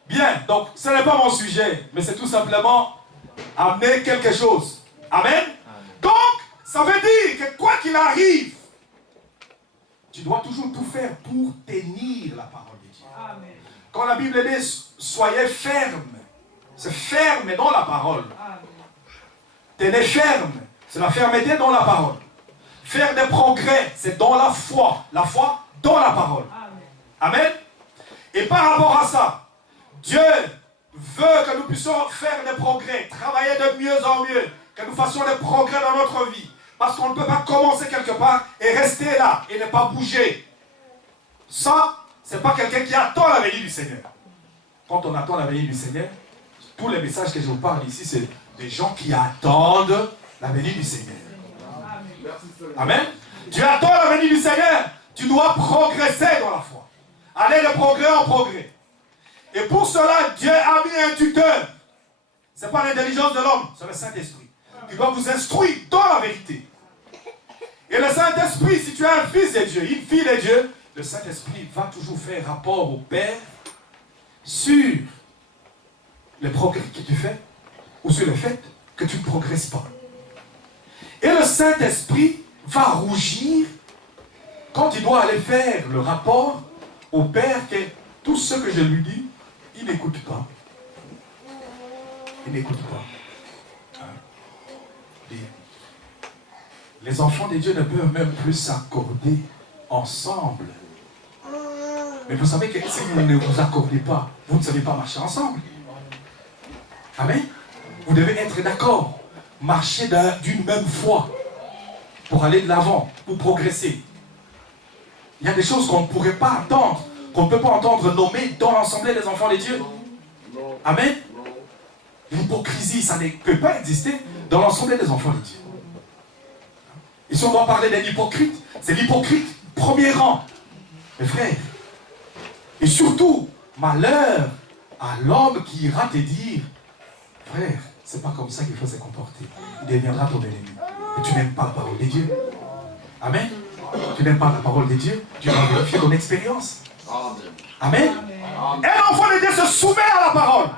bien, donc ce n'est pas mon sujet, mais c'est tout simplement amener quelque chose. Amen. Donc, ça veut dire que quoi qu'il arrive, tu dois toujours tout faire pour tenir la parole de Dieu. Amen. Quand la Bible dit soyez ferme, c'est ferme dans la parole. Amen. Tenez ferme, c'est la fermeté dans la parole. Faire des progrès, c'est dans la foi. La foi dans la parole. Amen. Amen. Et par rapport à ça, Dieu veut que nous puissions faire des progrès, travailler de mieux en mieux, que nous fassions des progrès dans notre vie. Parce qu'on ne peut pas commencer quelque part et rester là et ne pas bouger. Ça, ce n'est pas quelqu'un qui attend la venue du Seigneur. Quand on attend la venue du Seigneur, tous les messages que je vous parle ici, c'est des gens qui attendent la venue du Seigneur. Amen. Tu attends la venue du Seigneur, tu dois progresser dans la foi. Aller de progrès en progrès. Et pour cela, Dieu a mis un tuteur. Ce n'est pas l'intelligence de l'homme, c'est le Saint-Esprit. Qui doit vous instruire dans la vérité. Et le Saint-Esprit, si tu es un fils de Dieu, une fille de Dieu, le Saint-Esprit va toujours faire rapport au Père sur les progrès que tu fais ou sur le fait que tu ne progresses pas. Et le Saint-Esprit va rougir quand il doit aller faire le rapport au Père que tout ce que je lui dis, il n'écoute pas. Il n'écoute pas. Les enfants de Dieu ne peuvent même plus s'accorder ensemble. Mais vous savez que si vous ne vous accordez pas, vous ne savez pas marcher ensemble. Amen. Vous devez être d'accord. Marcher d'une même foi pour aller de l'avant, pour progresser. Il y a des choses qu'on ne pourrait pas entendre, qu'on ne peut pas entendre nommer dans l'assemblée des enfants de Dieu. Amen. L'hypocrisie, ça ne peut pas exister dans l'assemblée des enfants de Dieu. Et si on doit parler d'un hypocrite, c'est l'hypocrite premier rang. Mes frères. Et surtout, malheur à l'homme qui ira te dire, frère, c'est pas comme ça qu'il faut se comporter. Il deviendra ton ennemi. Et tu n'aimes pas la parole de Dieu. Amen. Tu n'aimes pas la parole de Dieu, tu vas vérifier ton expérience. Amen. Un enfant de Dieu se soumet à la parole.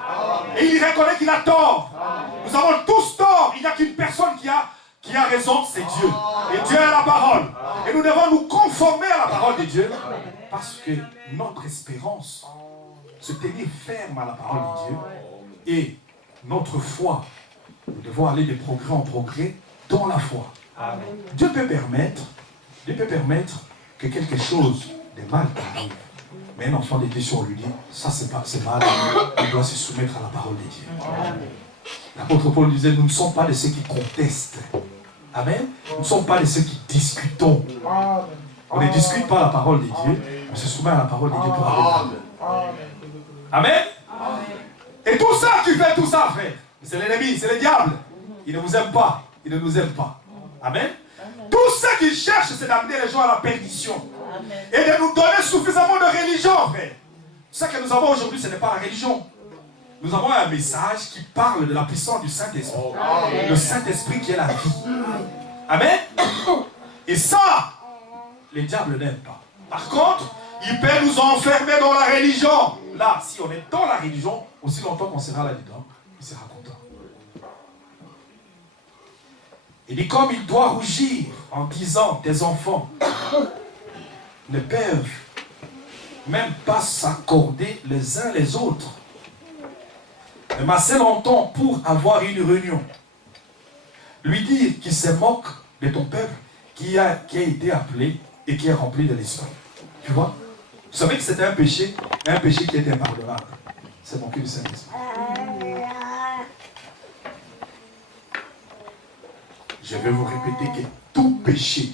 Et il reconnaît qu'il a tort. Nous avons tous tort. Il n'y a qu'une personne qui a raison, c'est Dieu. Et Dieu a la parole. Et nous devons nous conformer à la parole de Dieu. Parce que notre espérance, se tenir ferme à la parole de Dieu, et notre foi, nous devons aller de progrès en progrès dans la foi. Amen. Dieu peut permettre que quelque chose de mal arrive. Mais un enfant de Dieu, si on lui dit, ça c'est mal, il doit se soumettre à la parole de Dieu. L'apôtre Paul disait, nous ne sommes pas de ceux qui contestent. Amen. Nous ne sommes pas de ceux qui discutons. On ne discute pas la parole de Dieu, on se soumet à la parole de Dieu pour aller là. Amen. Et tout ça, tu fais tout ça, frère. C'est l'ennemi, c'est le diable. Il ne vous aime pas. Il ne nous aime pas. Amen. Tout ce qu'il cherche, c'est d'amener les gens à la perdition. Et de nous donner suffisamment de religion, frère. Ce que nous avons aujourd'hui, ce n'est pas la religion. Nous avons un message qui parle de la puissance du Saint-Esprit. Le Saint-Esprit qui est la vie. Amen. Et ça, les diables n'aiment pas. Par contre, il peut nous enfermer dans la religion. Là, si on est dans la religion, aussi longtemps qu'on sera là-dedans, il sera content. Il dit, comme il doit rougir en disant, tes enfants ne peuvent même pas s'accorder les uns les autres. Mais Marcel entend pour avoir une réunion. Lui dire qu'il se moque de ton peuple qui a été appelé et qui est rempli de l'esprit. Tu vois? Vous savez que c'était un péché qui était impardonnable. C'est moquer du Saint-Esprit. Je vais vous répéter que tout péché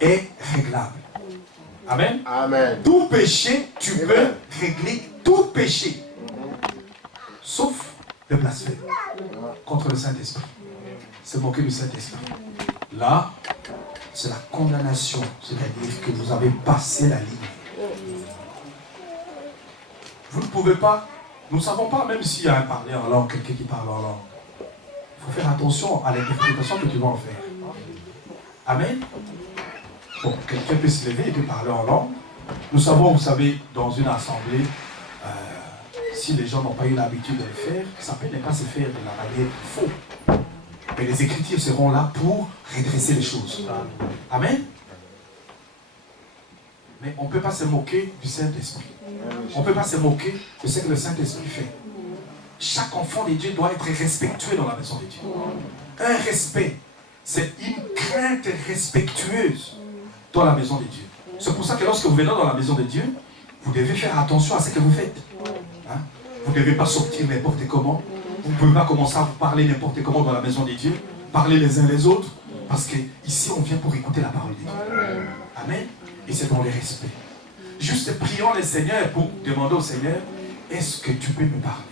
est réglable. Amen. Amen. Tout péché, tu Amen. peux régler tout péché. Sauf le blasphème contre le Saint-Esprit. C'est moquer du Saint-Esprit. Là, c'est la condamnation. C'est-à-dire que vous avez passé la ligne. Vous ne pouvez pas, nous ne savons pas, même s'il y a un parler en langue, quelqu'un qui parle en langue. Il faut faire attention à l'interprétation que tu vas en faire. Amen. Bon, quelqu'un peut se lever et peut parler en langue. Nous savons, vous savez, dans une assemblée, si les gens n'ont pas eu l'habitude de le faire, ça peut ne pas se faire de la manière qu'il faut. Mais les Écritures seront là pour redresser les choses. Amen. Mais on ne peut pas se moquer du Saint-Esprit. On ne peut pas se moquer de ce que le Saint-Esprit fait. Chaque enfant de Dieu doit être respectueux dans la maison de Dieu. Un respect, c'est une crainte respectueuse dans la maison de Dieu. C'est pour ça que lorsque vous venez dans la maison de Dieu, vous devez faire attention à ce que vous faites. Hein? Vous ne devez pas sortir n'importe comment. Vous ne pouvez pas commencer à vous parler n'importe comment dans la maison de Dieu. Parler les uns les autres. Parce que ici, on vient pour écouter la parole de Dieu. Amen. Et c'est dans le respect. Juste prions le Seigneur pour demander au Seigneur, est-ce que tu peux me parler?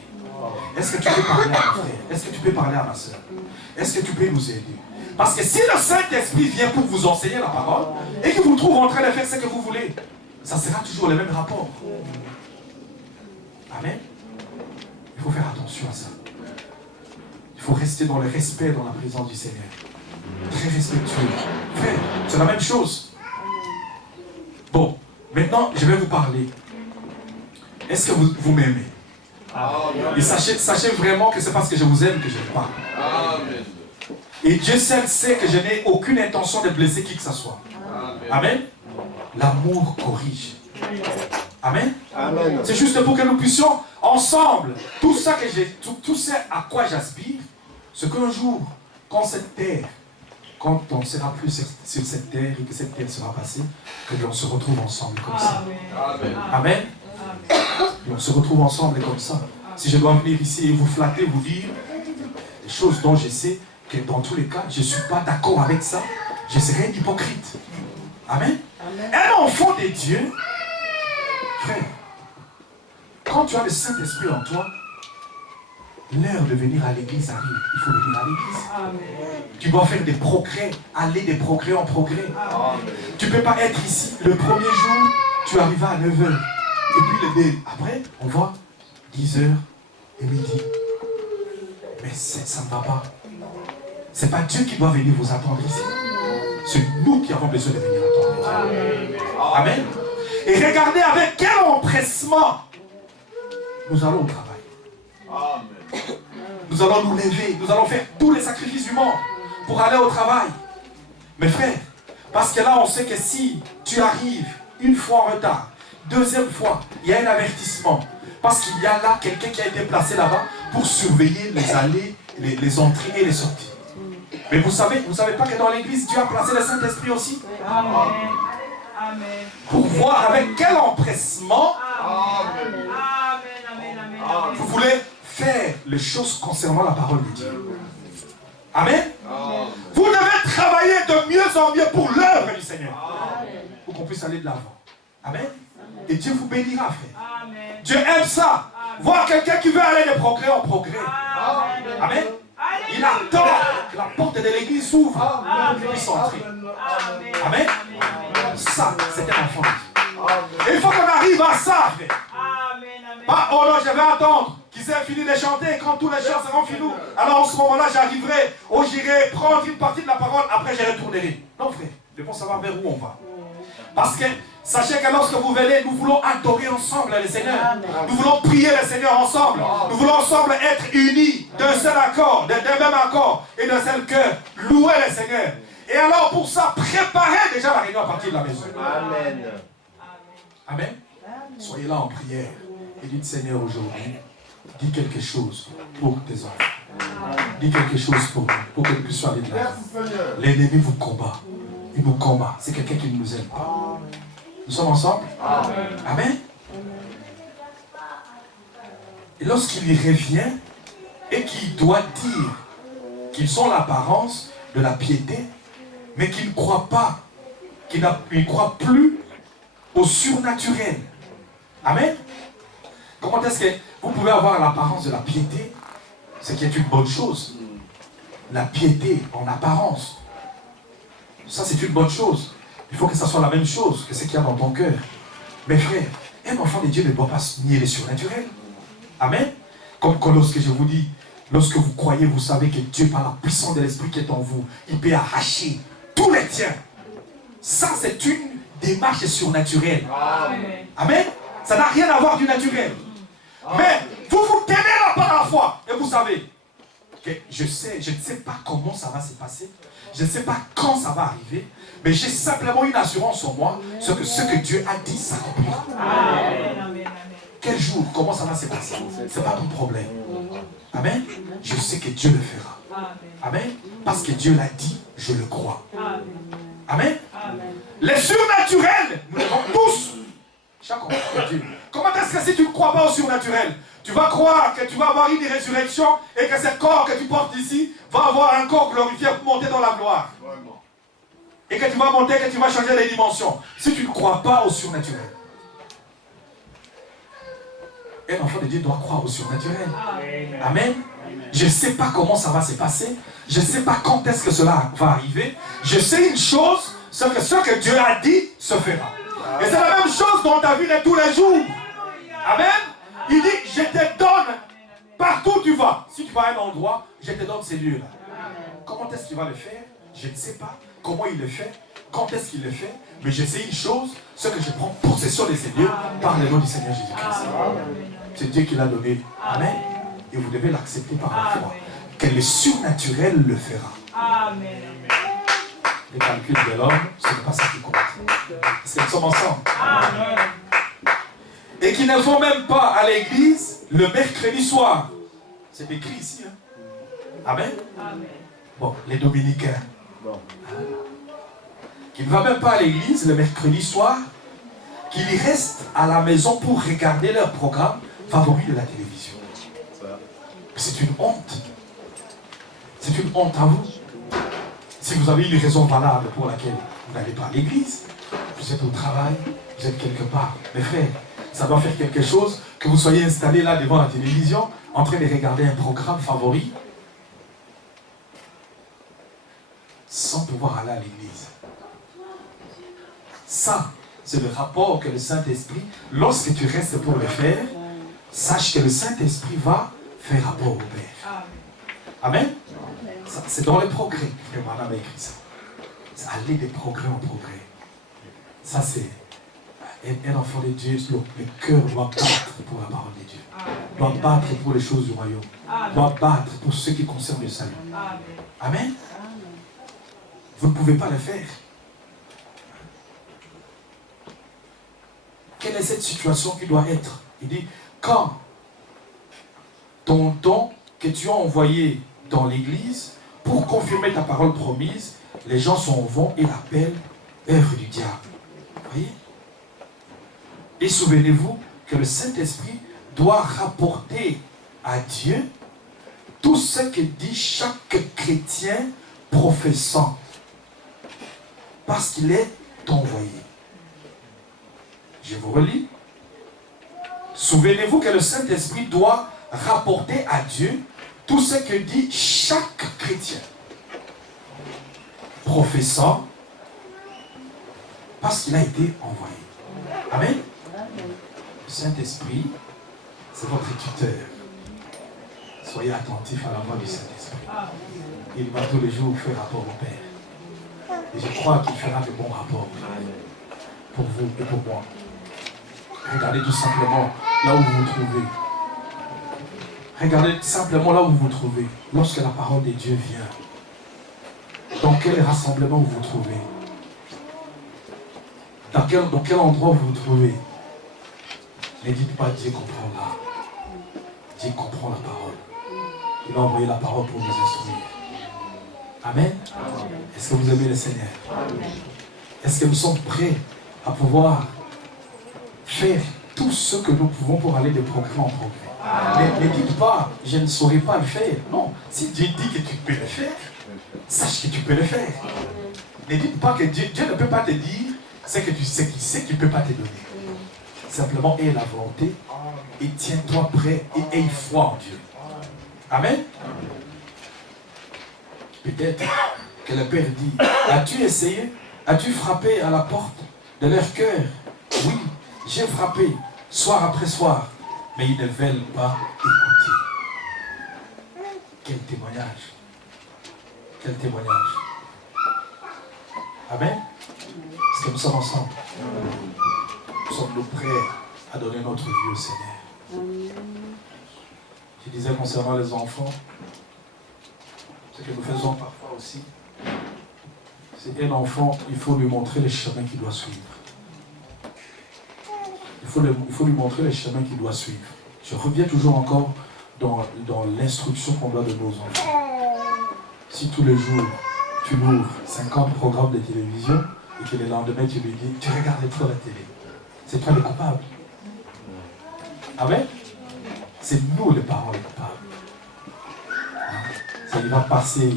Est-ce que tu peux parler à mon frère? Est-ce que tu peux parler à ma soeur? Est-ce que tu peux nous aider? Parce que si le Saint-Esprit vient pour vous enseigner la parole et qu'il vous trouve en train de faire ce que vous voulez, ça sera toujours le même rapport. Amen. Il faut faire attention à ça. Il faut rester dans le respect, dans la présence du Seigneur. Très respectueux. Frère, c'est la même chose. Bon, maintenant, je vais vous parler. Est-ce que vous m'aimez? Et sachez vraiment que c'est parce que je vous aime que je vous parle. Amen. Et Dieu seul sait que je n'ai aucune intention de blesser qui que ce soit. Amen. L'amour corrige. Amen. Amen. C'est juste pour que nous puissions ensemble, tout ce à quoi j'aspire, c'est qu'un jour, quand on ne sera plus sur cette terre et que cette terre sera passée, que l'on se retrouve ensemble comme ça. Amen. Amen. Et on se retrouve ensemble comme ça. Si je dois venir ici et vous flatter, vous dire des choses dont je sais que dans tous les cas, je ne suis pas d'accord avec ça, je serai hypocrite. Amen. Un enfant de Dieu, frère, quand tu as le Saint-Esprit en toi, l'heure de venir à l'église arrive. Il faut venir à l'église. Tu dois faire des progrès, aller des progrès en progrès. Tu ne peux pas être ici le premier jour, tu arrives à 9h. Et puis après, on voit 10h et midi. Mais ça ne va pas. Ce n'est pas Dieu qui doit venir vous attendre ici. C'est nous qui avons besoin de venir attendre. Amen. Et regardez avec quel empressement nous allons au travail. Amen. Nous allons nous lever, nous allons faire tous les sacrifices du monde pour aller au travail. Mes frères, parce que là on sait que si tu arrives une fois en retard, deuxième fois, il y a un avertissement. Parce qu'il y a là quelqu'un qui a été placé là-bas pour surveiller les allées, les entrées et les sorties. Mais vous savez pas que dans l'église, Dieu a placé le Saint-Esprit aussi. Amen. Amen. Pour voir avec quel empressement Amen. Amen. vous voulez faire les choses concernant la parole de Dieu. Amen. Vous devez travailler de mieux en mieux pour l'œuvre du Seigneur. Pour qu'on puisse aller de l'avant. Amen. Et Dieu vous bénira, frère. Amen. Dieu aime ça. Voir quelqu'un qui veut aller de progrès en progrès. Amen. Amen. Il attend que la porte de l'église s'ouvre pour qu'il puisse entrer. Amen. Ça, c'est un enfant de Dieu. Et il faut qu'on arrive à ça, frère. Pas, oh non, je vais attendre qu'ils aient fini de chanter et quand tous les chants seront finis, alors en ce moment-là, j'arriverai, ou j'irai prendre une partie de la parole, après je retournerai. Non, frère, nous devons savoir vers où on va. Parce que sachez que lorsque vous venez, nous voulons adorer ensemble le Seigneur. Nous voulons prier le Seigneur ensemble. Nous voulons ensemble être unis d'un seul accord, d'un même accord et d'un seul cœur. Louer le Seigneur. Et alors pour ça, préparez déjà la réunion à partir de la maison. Amen. Amen. Soyez là en prière. Et dites, Seigneur, aujourd'hui, dis quelque chose pour tes enfants. Dis quelque chose pour nous, pour que nous puissions aller de l'avant. L'ennemi vous combat. Il nous combat. C'est quelqu'un qui ne nous aime pas. Nous sommes ensemble? Amen. Et lorsqu'il y revient et qu'il doit dire qu'ils ont l'apparence de la piété, mais qu'ils ne croient pas, qu'ils ne croient plus au surnaturel. Amen. Comment est-ce que vous pouvez avoir l'apparence de la piété, ce qui est une bonne chose? La piété en apparence. Ça, c'est une bonne chose. Il faut que ça soit la même chose que ce qu'il y a dans ton cœur. Mes frères, un enfant de Dieu ne doit pas nier le surnaturel. Amen. Comme lorsque je vous dis, lorsque vous croyez, vous savez que Dieu, par la puissance de l'Esprit qui est en vous, il peut arracher tous les tiens. Ça, c'est une démarche surnaturelle. Amen. Amen. Ça n'a rien à voir du naturel. Mais vous vous tenez là par la foi. Et vous savez que je ne sais pas comment ça va se passer. Je ne sais pas quand ça va arriver. Mais j'ai simplement une assurance en moi. Ce que Dieu a dit s'accomplira. Quel jour, comment ça va se passer? Ce n'est pas ton problème. Amen. Je sais que Dieu le fera. Amen. Parce que Dieu l'a dit, je le crois. Amen. Les surnaturels, nous l'avons tous. Chaque enfant de Dieu. Comment est-ce que si tu ne crois pas au surnaturel, tu vas croire que tu vas avoir une résurrection et que ce corps que tu portes ici va avoir un corps glorifié pour monter dans la gloire? Et que tu vas monter, que tu vas changer les dimensions. Si tu ne crois pas au surnaturel. Un enfant de Dieu doit croire au surnaturel. Amen. Je ne sais pas comment ça va se passer. Je ne sais pas quand est-ce que cela va arriver. Je sais une chose, c'est que ce que Dieu a dit se fera. Et c'est la même chose dans ta vie de tous les jours. Amen. Il dit, je te donne partout où tu vas. Si tu vas à un endroit, je te donne ces lieux-là. Comment est-ce qu'il va le faire? Je ne sais pas. Comment il le fait? Quand est-ce qu'il le fait? Mais je sais une chose, c'est que je prends possession de ces lieux par le nom du Seigneur Jésus-Christ. C'est Dieu qui l'a donné. Amen. Et vous devez l'accepter par la foi. Que le surnaturel le fera. Amen. Les calculs de l'homme, ce n'est pas ça qui compte. C'est que nous sommes ensemble. Amen. Et qui ne vont même pas à l'église le mercredi soir. C'est écrit ici. Hein? Amen. Amen. Bon, les dominicains. Bon. Qui ne va même pas à l'église le mercredi soir, qui restent à la maison pour regarder leur programme favori de la télévision. C'est une honte. C'est une honte à vous. Si vous avez une raison valable pour laquelle vous n'allez pas à l'église, vous êtes au travail, vous êtes quelque part. Mes frères, ça doit faire quelque chose que vous soyez installés là devant la télévision, en train de regarder un programme favori, sans pouvoir aller à l'église. Ça, c'est le rapport que le Saint-Esprit, lorsque tu restes pour le faire, sache que le Saint-Esprit va faire rapport au Père. Amen. C'est dans les progrès. Frère Madame a écrit ça. C'est aller de progrès en progrès. Ça, c'est un enfant de Dieu. Le cœur doit battre pour la parole de Dieu. Doit battre pour les choses du royaume. Doit battre pour ce qui concerne le salut. Amen. Vous ne pouvez pas le faire. Quelle est cette situation qui doit être? Il dit, quand ton don que tu as envoyé dans l'église pour confirmer ta parole promise, les gens s'en vont et l'appellent œuvre du diable. Vous voyez? Et souvenez-vous que le Saint-Esprit doit rapporter à Dieu tout ce que dit chaque chrétien professant, parce qu'il est envoyé. Je vous relis. Souvenez-vous que le Saint-Esprit doit rapporter à Dieu tout ce que dit chaque chrétien professant, parce qu'il a été envoyé. Amen. Le Saint-Esprit, c'est votre tuteur. Soyez attentifs à la voix du Saint-Esprit. Il va tous les jours faire rapport au Père. Et je crois qu'il fera de bons rapports pour vous et pour moi. Regardez tout simplement là où vous vous trouvez. Regardez simplement là où vous vous trouvez. Lorsque la parole de Dieu vient, dans quel rassemblement vous vous trouvez? Dans quel endroit vous vous trouvez? Ne dites pas Dieu comprendra. Dieu comprend la parole. Il a envoyé la parole pour nous instruire. Amen. Est-ce que vous aimez le Seigneur? Est-ce que nous sommes prêts à pouvoir faire tout ce que nous pouvons pour aller de progrès en progrès? Ne dites pas, je ne saurais pas le faire. Non, si Dieu dit que tu peux le faire, sache que tu peux le faire. Ne dites pas que Dieu ne peut pas te dire ce que tu sais qu'il sait qu'il ne peut pas te donner. Simplement, aie la volonté et tiens-toi prêt et aie foi en Dieu. Amen. Peut-être que le Père dit, as-tu essayé? As-tu frappé à la porte de leur cœur? Oui, j'ai frappé, soir après soir, mais ils ne veulent pas écouter. Quel témoignage! Quel témoignage! Amen. Est-ce que nous sommes ensemble? Sommes-nous prêts à donner notre vie au Seigneur? Je disais concernant les enfants, ce que nous faisons parfois aussi, c'est un enfant, il faut lui montrer le chemin qu'il doit suivre. Il faut lui montrer le chemin qu'il doit suivre. Je reviens toujours encore dans l'instruction qu'on doit donner aux enfants. Si tous les jours, tu l'ouvres 50 programmes de télévision et que le lendemain, tu lui dis, tu regardes trop la télé, c'est toi le coupable. Amen. C'est nous les parents les coupables. Il va passer,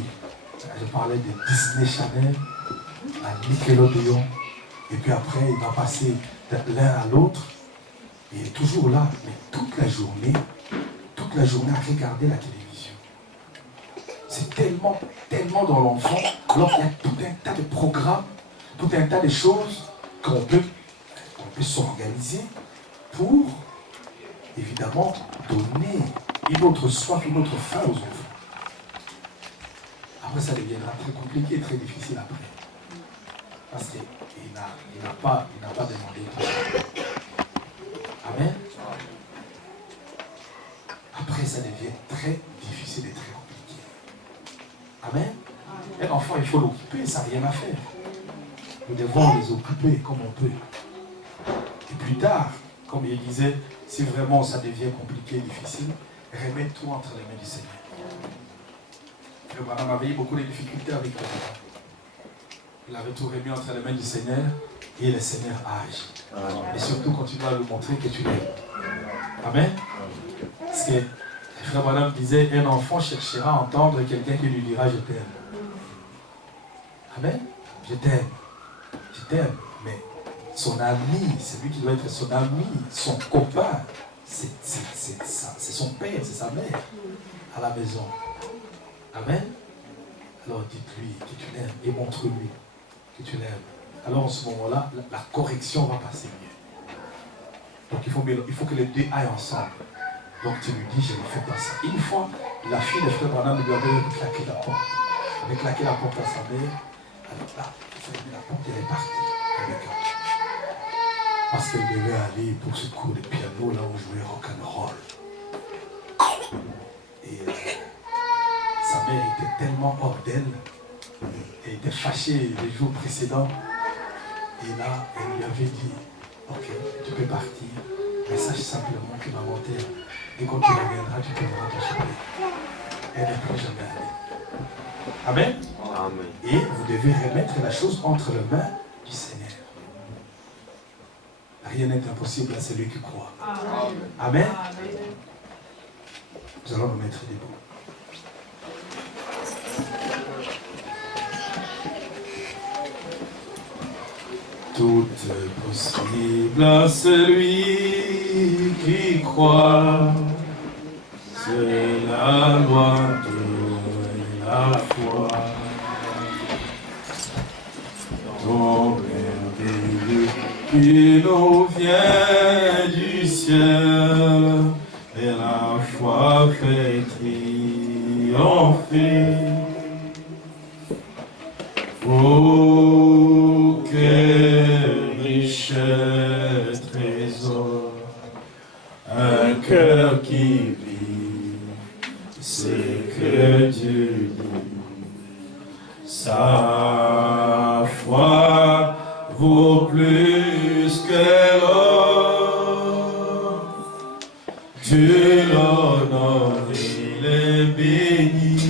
je parlais de Disney Channel, à Nickelodeon, et puis après il va passer de l'un à l'autre, et il est toujours là, mais toute la journée à regarder la télévision. C'est tellement dans l'enfant, alors qu'il y a tout un tas de programmes, tout un tas de choses qu'on peut s'organiser pour, évidemment, donner une autre soif, une autre faim aux enfants. Après, ça deviendra très compliqué et très difficile après. Parce qu'il n'a pas demandé tout ça. Amen. Après, ça devient très difficile et très compliqué. Amen. Un enfant, il faut l'occuper, ça n'a rien à faire. Nous devons les occuper comme on peut. Et plus tard, comme il disait, si vraiment ça devient compliqué et difficile, remets tout entre les mains du Seigneur. Le Branham avait eu beaucoup de difficultés avec le Branham. Il avait tout remis entre les mains du Seigneur et le Seigneur a agi. Et surtout quand tu dois lui montrer que tu l'aimes. Amen. Parce que le frère Branham disait, un enfant cherchera à entendre quelqu'un qui lui dira je t'aime. Amen. Je t'aime. Je t'aime. Mais son ami, celui qui doit être son ami, son copain, c'est son père, c'est sa mère à la maison. Amen. Alors dites-lui que tu l'aimes et montre-lui que tu l'aimes. Alors en ce moment-là, la correction va passer mieux. Donc il faut que les deux aillent ensemble. Donc tu lui dis, je ne fais pas ça. Une fois, la fille de frère Branham lui avait claqué la porte. Elle avait claqué la porte à sa mère. Alors là, la porte, elle est partie avec elle. Parce qu'elle devait aller pour ce cours de piano là où on jouait rock'n'roll. Et sa mère était tellement hors d'elle, elle était fâchée les jours précédents. Et là, elle lui avait dit, ok, tu peux partir, mais sache simplement que maman t'aime. Et quand tu reviendras, tu te rendras ton souper. Elle n'est plus jamais allée. Amen. Amen. Et vous devez remettre la chose entre les mains du Seigneur. Rien n'est impossible à celui qui croit. Amen. Amen. Nous allons nous mettre debout. Tout est possible à celui qui croit. C'est la loi de la foi. Ton merveilleux qui nous vient du ciel, et la foi fait triompher. Oh, quel riche trésor, un cœur qui vit, c'est que Dieu dit. Sa foi vaut plus que l'or. est béni.